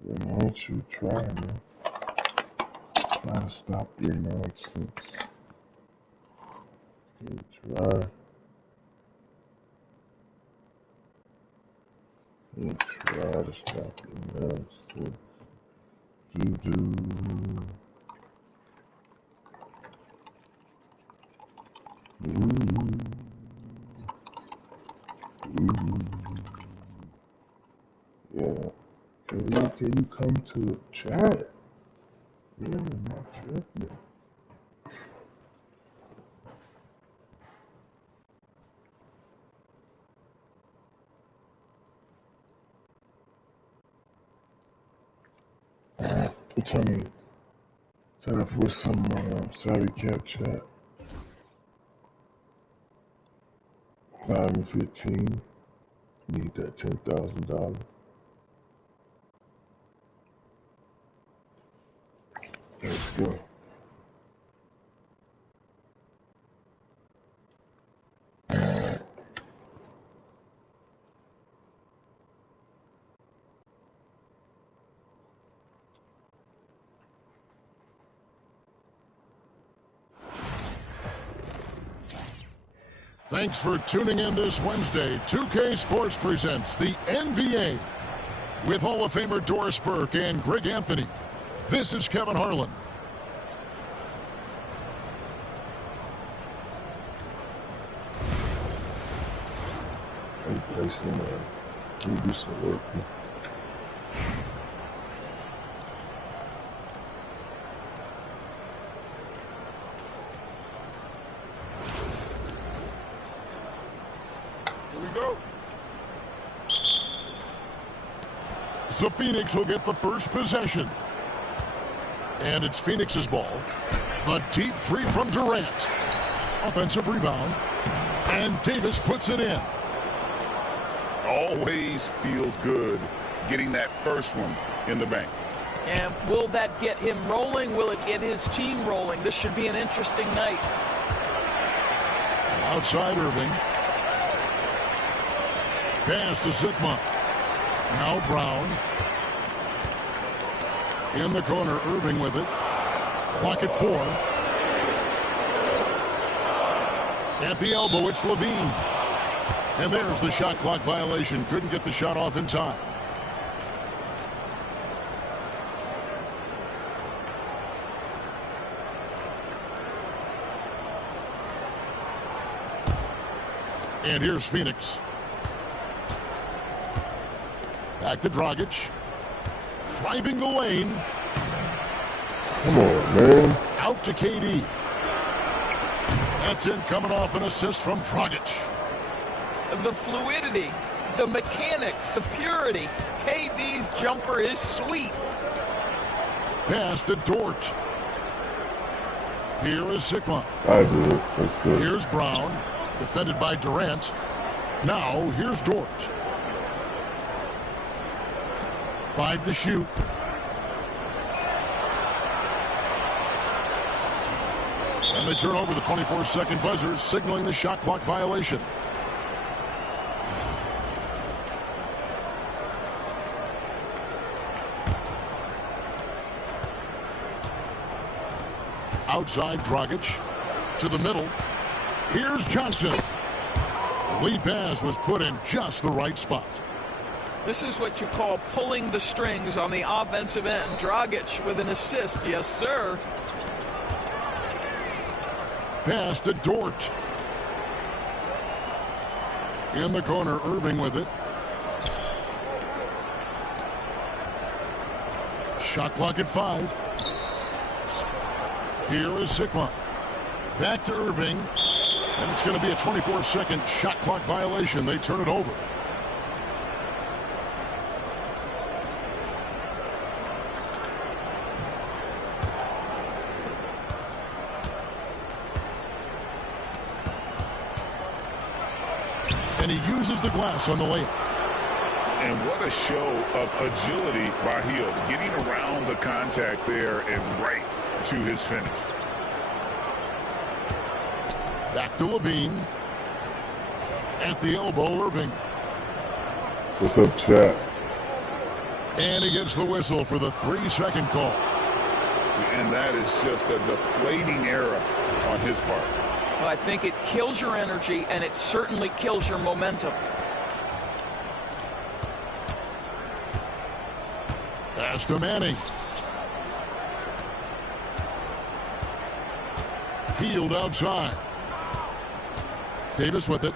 Yeah, man, why don't you try, man? Try to stop your nonsense. Okay, try. And try to stop your nonsense. Do. Yeah. Can you come to the chat? Yeah, not tripping. Tell me for some savvy cap chat. 5 and 15. Need that $10,000. Let's go. Thanks for tuning in this Wednesday. 2K Sports presents the NBA with Hall of Famer Doris Burke and Greg Anthony. This is Kevin Harlan. Play some, can you do some work? Here we go. So Phoenix will get the first possession. And it's Phoenix's ball. The deep three from Durant. Offensive rebound. And Davis puts it in. Always feels good getting that first one in the bank. And will that get him rolling? Will it get his team rolling? This should be an interesting night. Outside Irving. Pass to Sigma. Now Brown. In the corner, Irving with it. Clock at 4. At the elbow, it's Levine. And there's the shot clock violation. Couldn't get the shot off in time. And here's Phoenix. Back to Dragic. Driving the lane. Come on, man. Out to KD. That's it, coming off an assist from Dragic. The fluidity, the mechanics, the purity. KD's jumper is sweet. Pass to Dort. Here is Sigma. I do it. That's good. Here's Brown. Defended by Durant. Now, here's Dort. 5 to shoot. And they turn over the 24-second buzzer, signaling the shot clock violation. Outside Dragic. To the middle. Here's Johnson. The lead pass was put in just the right spot. This is what you call pulling the strings on the offensive end. Dragic with an assist, yes sir. Pass to Dort. In the corner, Irving with it. Shot clock at 5. Here is Sigma. Back to Irving. And it's going to be a 24-second shot clock violation. They turn it over. And he uses the glass on the layup. And what a show of agility by Hield, getting around the contact there and right to his finish. Back to Levine. At the elbow, Irving. What's up, chat? And he gets the whistle for the 3-second call. And that is just a deflating error on his part. Well, I think it kills your energy, and it certainly kills your momentum. Pass to Manning. Healed outside. Davis with it.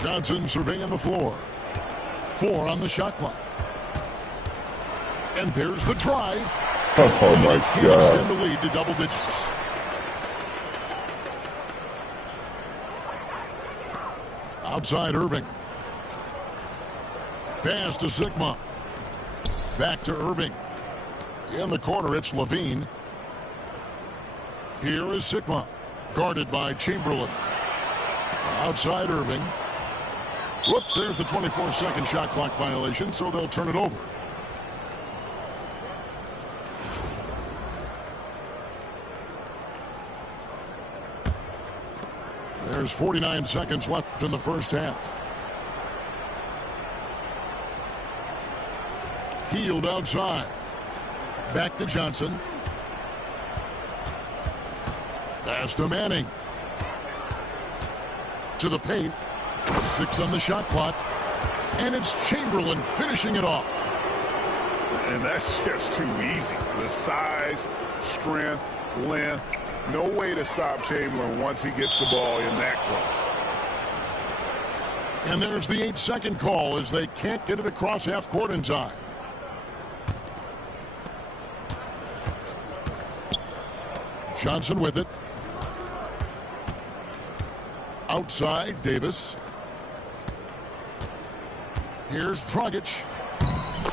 Johnson surveying the floor. 4 on the shot clock. And there's the drive. Oh my Can't God. extend the lead to double digits. Outside Irving. Pass to Sigma. Back to Irving. In the corner, it's Levine. Here is Sigma. Guarded by Chamberlain. Outside Irving. Whoops, there's the 24-second shot clock violation, so they'll turn it over. There's 49 seconds left in the first half. Healed outside. Back to Johnson. Pass to Manning. To the paint. 6 on the shot clock. And it's Chamberlain finishing it off. And that's just too easy. The size, strength, length. No way to stop Chamberlain once he gets the ball in that close. And there's the 8-second call as they can't get it across half court in time. Johnson with it. Outside, Davis. Here's Dragic.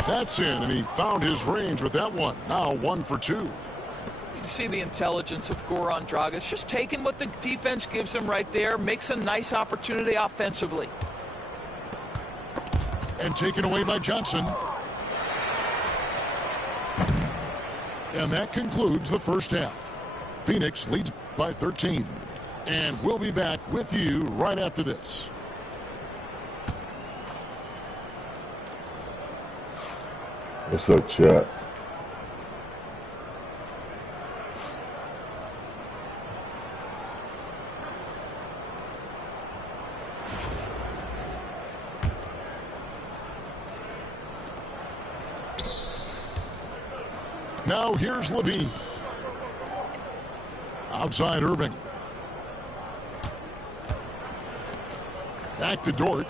That's in, and he found his range with that one. Now 1 for 2. You see the intelligence of Goran Dragic, just taking what the defense gives him right there, makes a nice opportunity offensively. And taken away by Johnson. And that concludes the first half. Phoenix leads by 13. And we'll be back with you right after this. What's up, chat? Now here's Levine. Outside Irving. Back to Dort.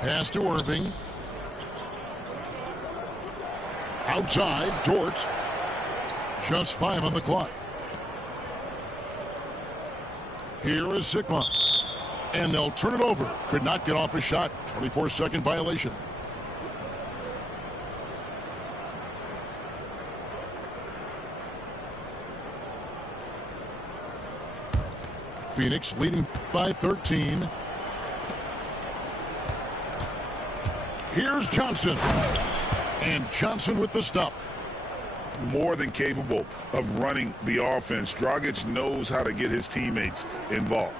Pass to Irving. Outside, Dort. Just 5 on the clock. Here is Sigma. And they'll turn it over. Could not get off a shot. 24-second violation. Phoenix leading by 13. Here's Johnson. And Johnson with the stuff. More than capable of running the offense. Dragic knows how to get his teammates involved.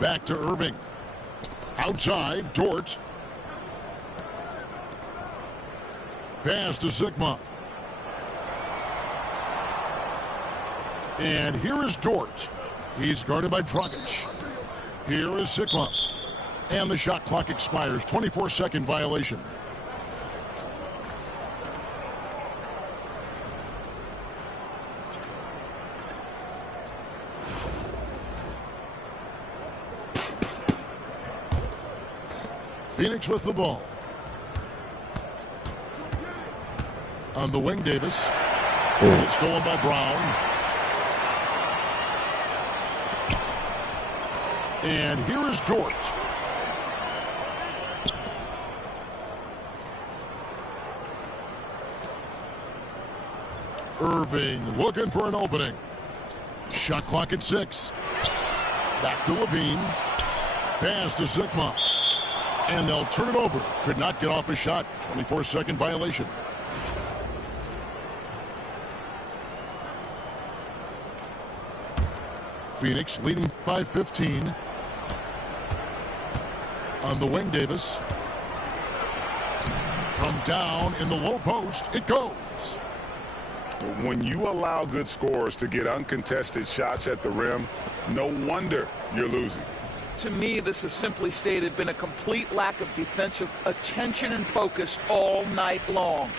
Back to Irving. Outside, Dort. Pass to Sigma. And here is Dort. He's guarded by Dragic. Here is Sigma. And the shot clock expires. 24-second violation. Phoenix with the ball. On the wing, Davis. It's stolen by Brown. And here is Dort. Irving looking for an opening. Shot clock at 6. Back to Levine. Pass to Sigma. And they'll turn it over. Could not get off a shot. 24-second violation. Phoenix leading by 15. On the wing, Davis. From down in the low post, it goes. When you allow good scorers to get uncontested shots at the rim, no wonder you're losing. To me, this has simply stated been a complete lack of defensive attention and focus all night long.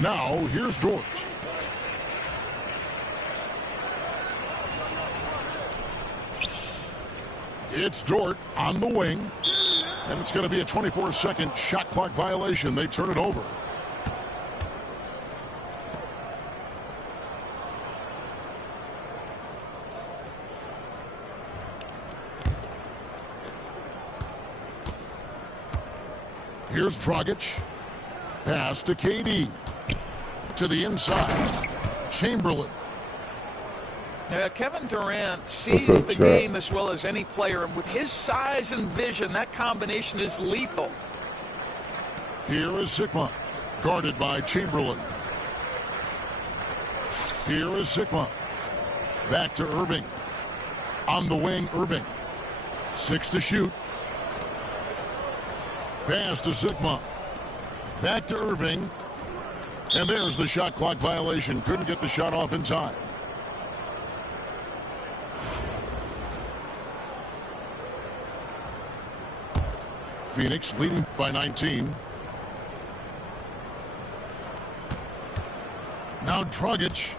Now, here's George. It's Dort on the wing. And it's going to be a 24-second shot clock violation. They turn it over. Here's Dragic. Pass to KD. To the inside. Chamberlain. Kevin Durant sees the game as well as any player, and with his size and vision, that combination is lethal. Here is Sigma, guarded by Chamberlain. Here is Sigma. Back to Irving. On the wing, Irving. 6 to shoot. Pass to Sigma. Back to Irving. And there's the shot clock violation. Couldn't get the shot off in time. Phoenix leading by 19. Now Dragic.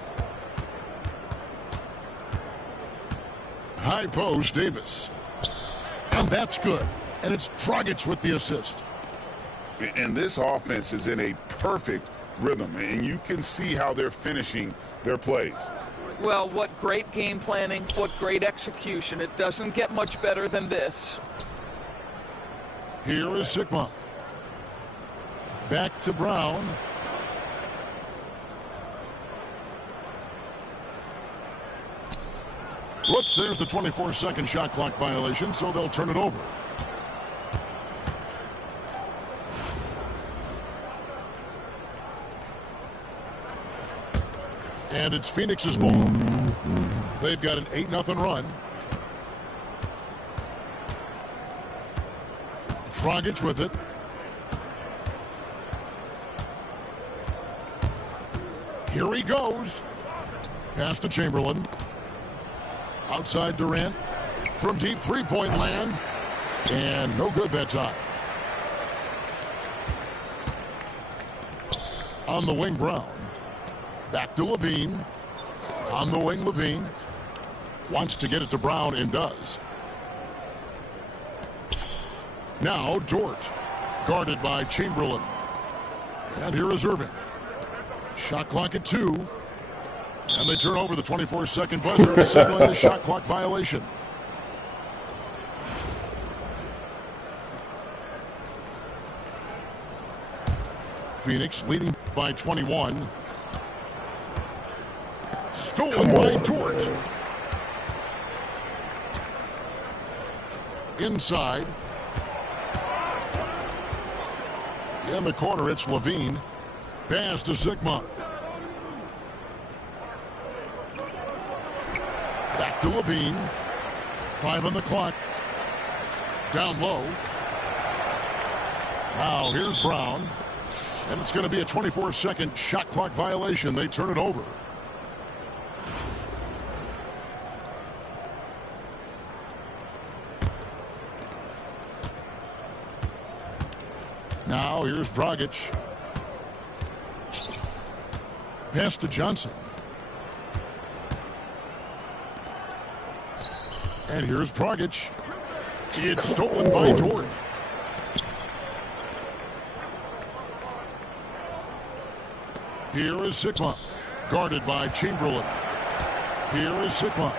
High post, Davis. And that's good. And it's Dragic with the assist. And this offense is in a perfect rhythm, and you can see how they're finishing their plays. Well, what great game planning, what great execution. It doesn't get much better than this. Here is Sigma. Back to Brown. Whoops, there's the 24-second shot clock violation, so they'll turn it over. And it's Phoenix's ball. They've got an 8-0 run. Dragic with it. Here he goes. Pass to Chamberlain. Outside Durant. From deep three-point land. And no good that time. On the wing, Brown. Back to Levine. On the wing, Levine. Wants to get it to Brown and does. Now Dort, guarded by Chamberlain. And here is Irving. Shot clock at 2. And they turn over the 24-second buzzer, signaling the shot clock violation. Phoenix leading by 21. Stolen by Dort. Inside. In the corner, it's Levine. Pass to Sigma. Back to Levine. 5 on the clock. Down low. Now here's Brown. And it's going to be a 24-second shot clock violation. They turn it over. Now here's Dragic. Pass to Johnson. And here's Dragic. It's stolen by Dort. Here is Sigma, guarded by Chamberlain. Here is Sigma.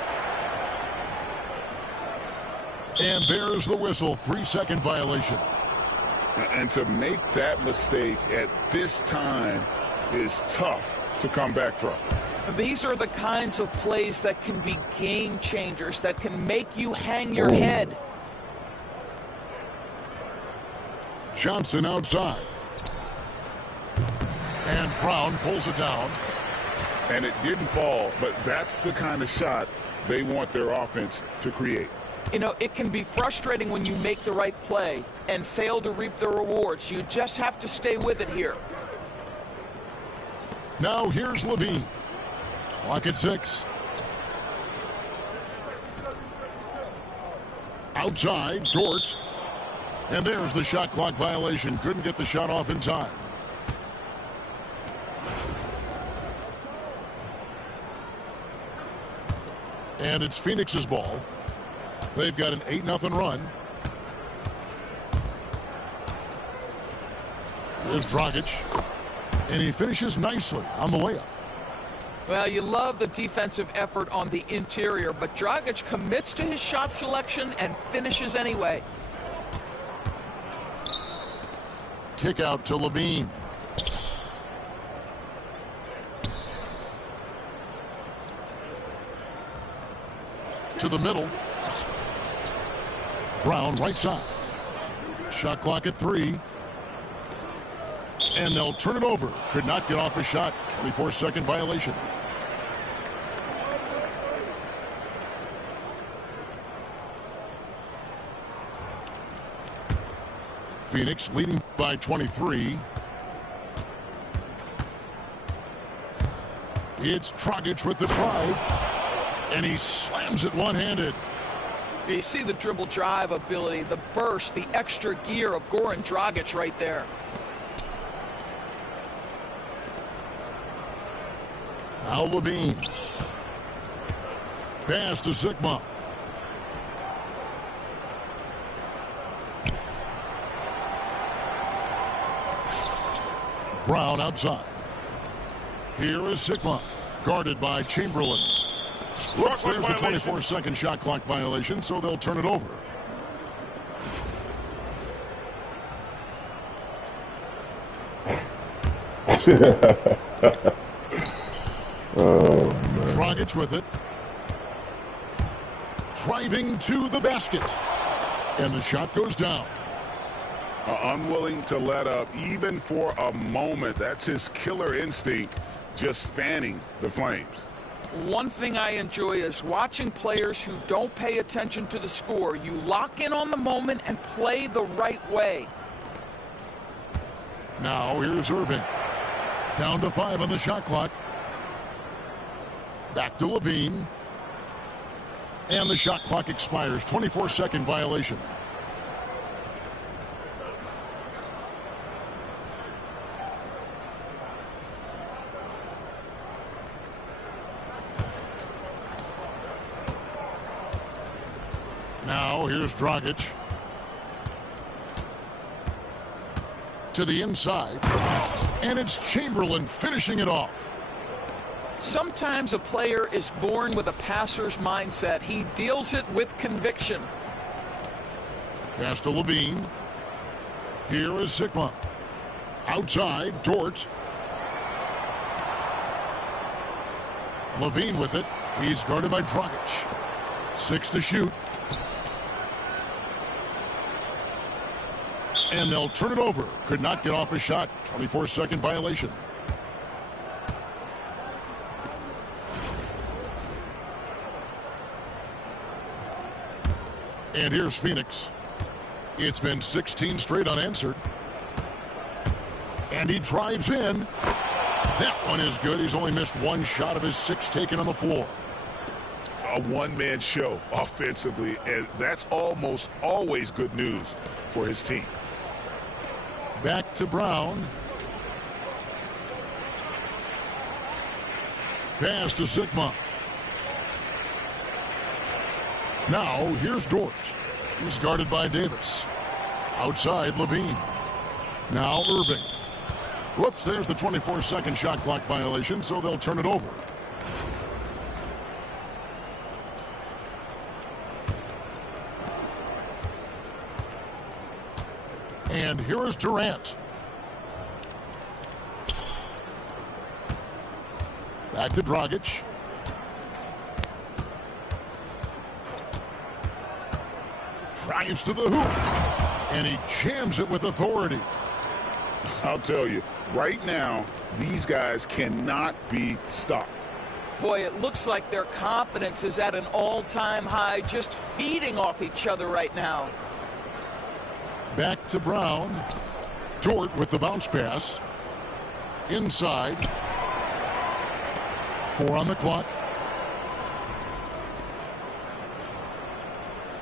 And there's the whistle, 3-second violation. And to make that mistake at this time is tough to come back from. These are the kinds of plays that can be game changers, that can make you hang your head. Johnson outside. And Brown pulls it down. and it didn't fall, but that's the kind of shot they want their offense to create. You know, it can be frustrating when you make the right play and fail to reap the rewards. You just have to stay with it here. Now here's Levine. Clock at 6. Outside, Dort. And there's the shot clock violation. Couldn't get the shot off in time. And it's Phoenix's ball. They've got an 8-0 run. There's Dragic. And he finishes nicely on the layup. Well, you love the defensive effort on the interior, but Dragic commits to his shot selection and finishes anyway. Kick out to Levine. To the middle. Brown right side. Shot clock at 3. And they'll turn it over. Could not get off a shot. 24-second violation. Phoenix leading by 23. It's Dragic with the drive. And he slams it one-handed. You see the dribble drive ability, the burst, the extra gear of Goran Dragic right there. Now Levine. Pass to Sigma. Brown outside. Here is Sigma. Guarded by Chamberlain. Whoops, there's the 24-second shot clock violation, so they'll turn it over. Oh, man. Dragic with it. Driving to the basket. And the shot goes down. Unwilling to let up even for a moment. That's his killer instinct, just fanning the flames. One thing I enjoy is watching players who don't pay attention to the score. You lock in on the moment and play the right way. Now here's Irving. Down to 5 on the shot clock. Back to Levine. And the shot clock expires. 24-second violation. Now here's Dragic. To the inside. And it's Chamberlain finishing it off. Sometimes a player is born with a passer's mindset. He deals it with conviction. Pass to Levine. Here is Sigma. Outside, Dort. Levine with it. He's guarded by Dragic. 6 to shoot. And they'll turn it over. Could not get off a shot. 24-second violation. And here's Phoenix. It's been 16 straight unanswered. And he drives in. That one is good. He's only missed one shot of his 6 taken on the floor. A one-man show offensively, and that's almost always good news for his team. Back to Brown. Pass to Sigma. Now here's Dort. He's guarded by Davis. Outside, Levine. Now Irving. Whoops, there's the 24-second shot clock violation, so they'll turn it over. And here is Durant. Back to Dragic. Drives to the hoop. And he jams it with authority. I'll tell you, right now, these guys cannot be stopped. Boy, it looks like their confidence is at an all-time high, just feeding off each other right now. Back to Brown. Dort with the bounce pass. Inside. 4 on the clock.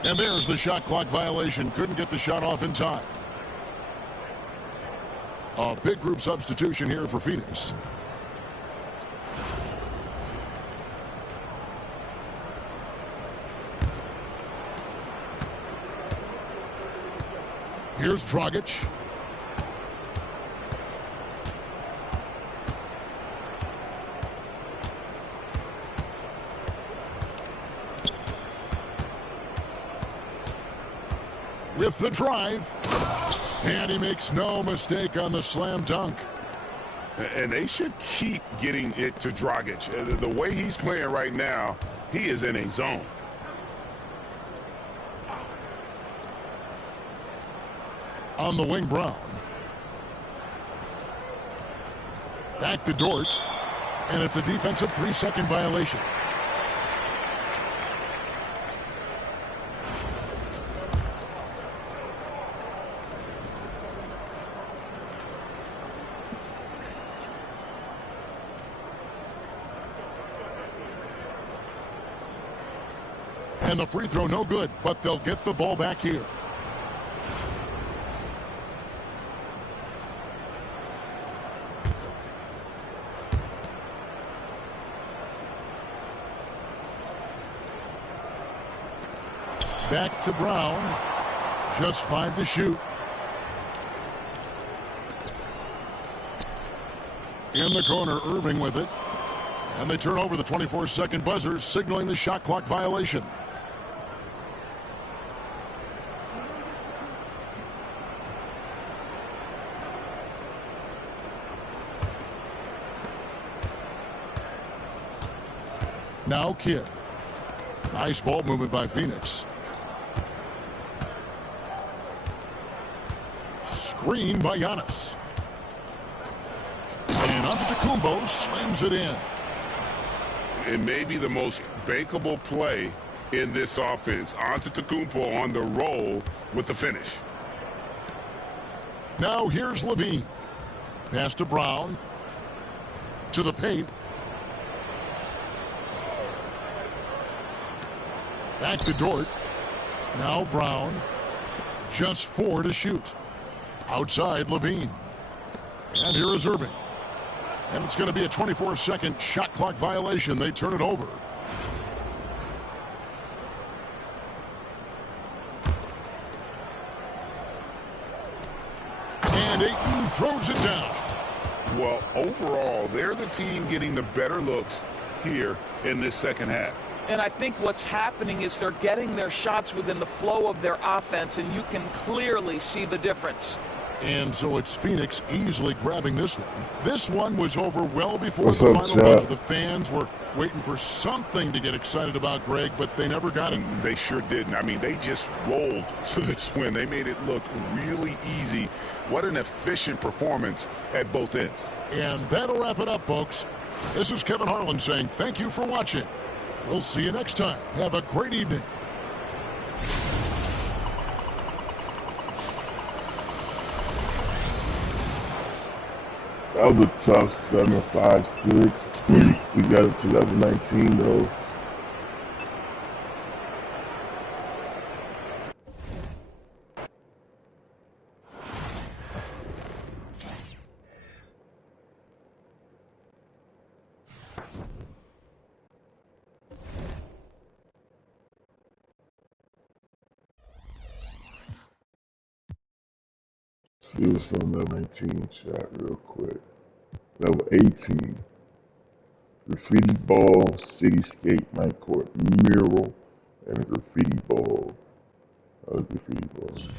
And there's the shot clock violation. Couldn't get the shot off in time. A big group substitution here for Phoenix. Here's Dragic. With the drive. And he makes no mistake on the slam dunk. And they should keep getting it to Dragic. The way he's playing right now, he is in a zone. On the wing, Brown. Back to Dort. And it's a defensive 3-second violation. And the free throw no good, but they'll get the ball back here. Back to Brown. Just 5 to shoot. In the corner, Irving with it. And they turn over the 24-second buzzer, signaling the shot clock violation. Now Kidd. Nice ball movement by Phoenix. Screen by Giannis. And Antetokounmpo slams it in. It may be the most bankable play in this offense. Antetokounmpo on the roll with the finish. Now here's Levine. Pass to Brown. To the paint. Back to Dort. Now Brown. Just 4 to shoot. Outside Levine. And here is Irving. And it's going to be a 24-second shot clock violation. They turn it over. And Ayton throws it down. Well, overall, they're the team getting the better looks here in this second half. And I think what's happening is they're getting their shots within the flow of their offense, and you can clearly see the difference. And so it's Phoenix easily grabbing this one. This one was over well before What's the up, final Chad? buzzer. The fans were waiting for something to get excited about, Greg, but they never got it. They sure didn't. I mean, they just rolled to this win. They made it look really easy. What an efficient performance at both ends. And that'll wrap it up, folks. This is Kevin Harlan saying thank you for watching. We'll see you next time. Have a great evening. That was a tough 7-5-6. We got it 2019 though. See what's on level 19 chat real quick. Level 18. Graffiti ball, cityscape, night court, mural, and a graffiti ball. Graffiti ball. So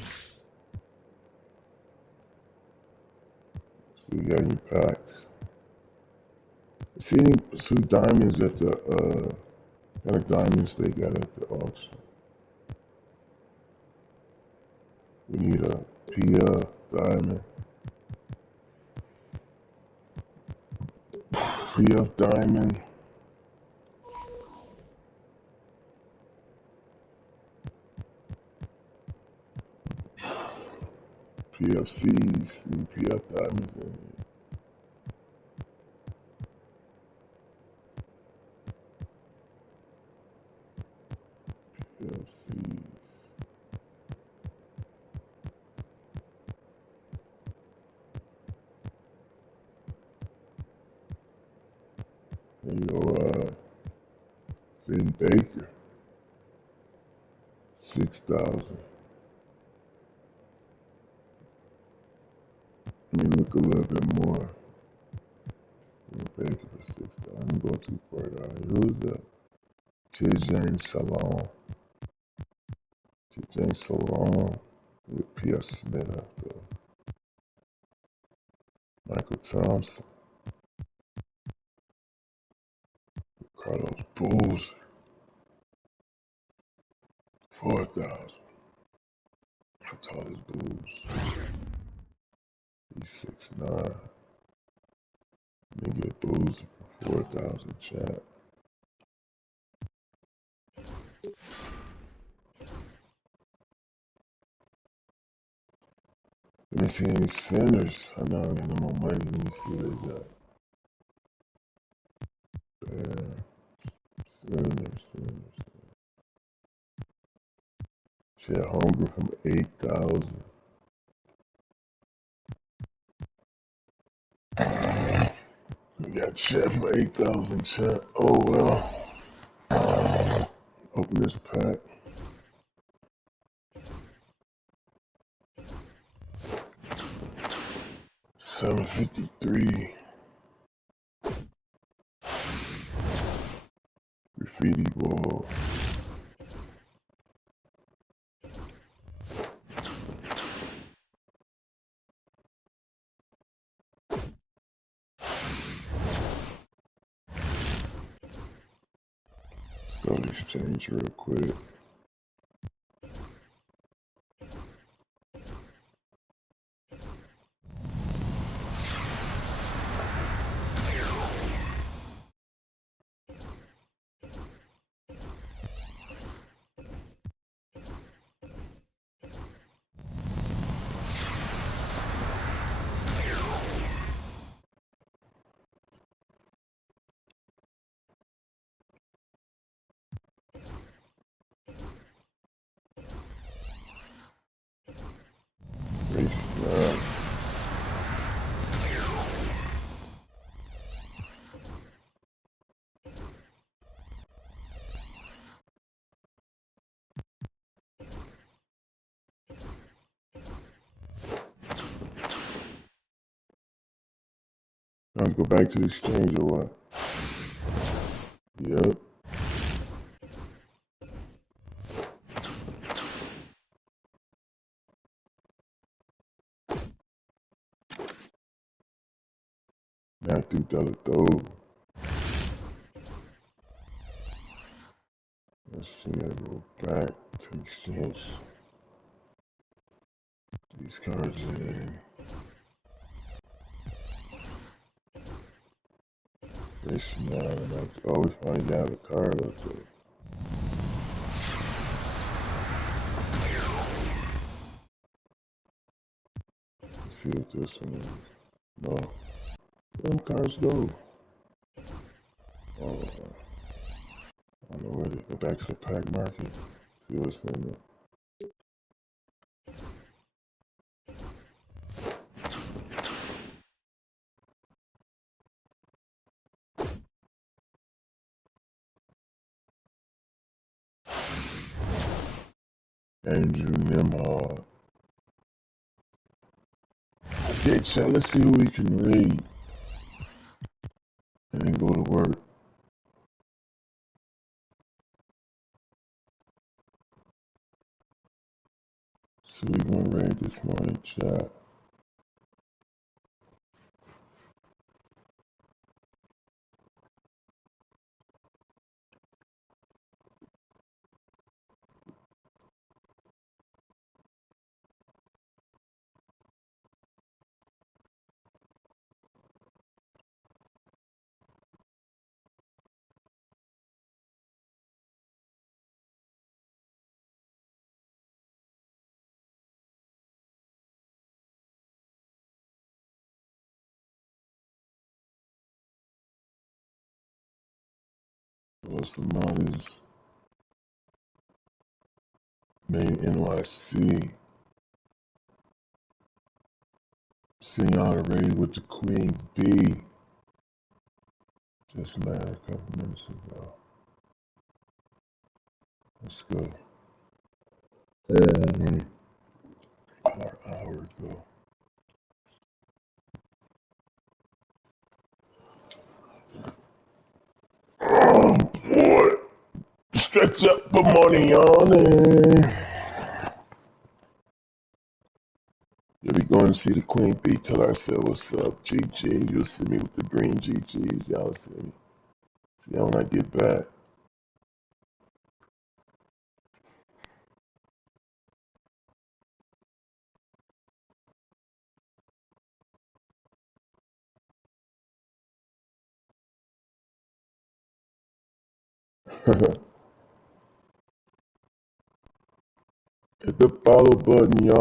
you got any packs? See any diamonds at the kind of diamonds they got at the auction. We need a PF diamond. PF diamond. PFCs and PF diamonds in here. PFCs. There you go, Finn Baker, 6,000. Let me look a little bit more. Finn Baker for 6,000. I'm going too far down. Who's that? James Salon. James Salon with P.F. Smith after Michael Thompson. Carlos Bulls. 4,000. How tall is Bulls? He's 6'9". Let me get Bulls for 4,000 chat. Let me see any centers. I know I need more money. Let me see what they got. Centers. Chet Hunger from 8,000. We got Chet for 8,000 chat. Oh well. Open this pack. $753. Graffiti ball. Let's go to exchange real quick. Trying to go back to the exchange or what? Yep. Matthew Dellavedova. Let's see, I go back to exchange these cards in. This now, and I always find out a card up there. Let's see what this one is. No. Where them cards go? Oh, I don't know where to go back to the pack market. See what's in there. Andrew Nimhard. Okay, chat, let's see who we can read. And then go to work. So we're gonna raid this morning, chat. What's the models? Main NYC. Seen y'all already with the Queen B. Just landed a couple minutes ago. Let's go. About an hour ago. Oh boy. Stretch up for money on it. Yeah, we going to see the Queen B. Tell her I said, what's up, GG. You'll see me with the green GGs. Y'all see me. See y'all when I get back. Hit the follow button, y'all.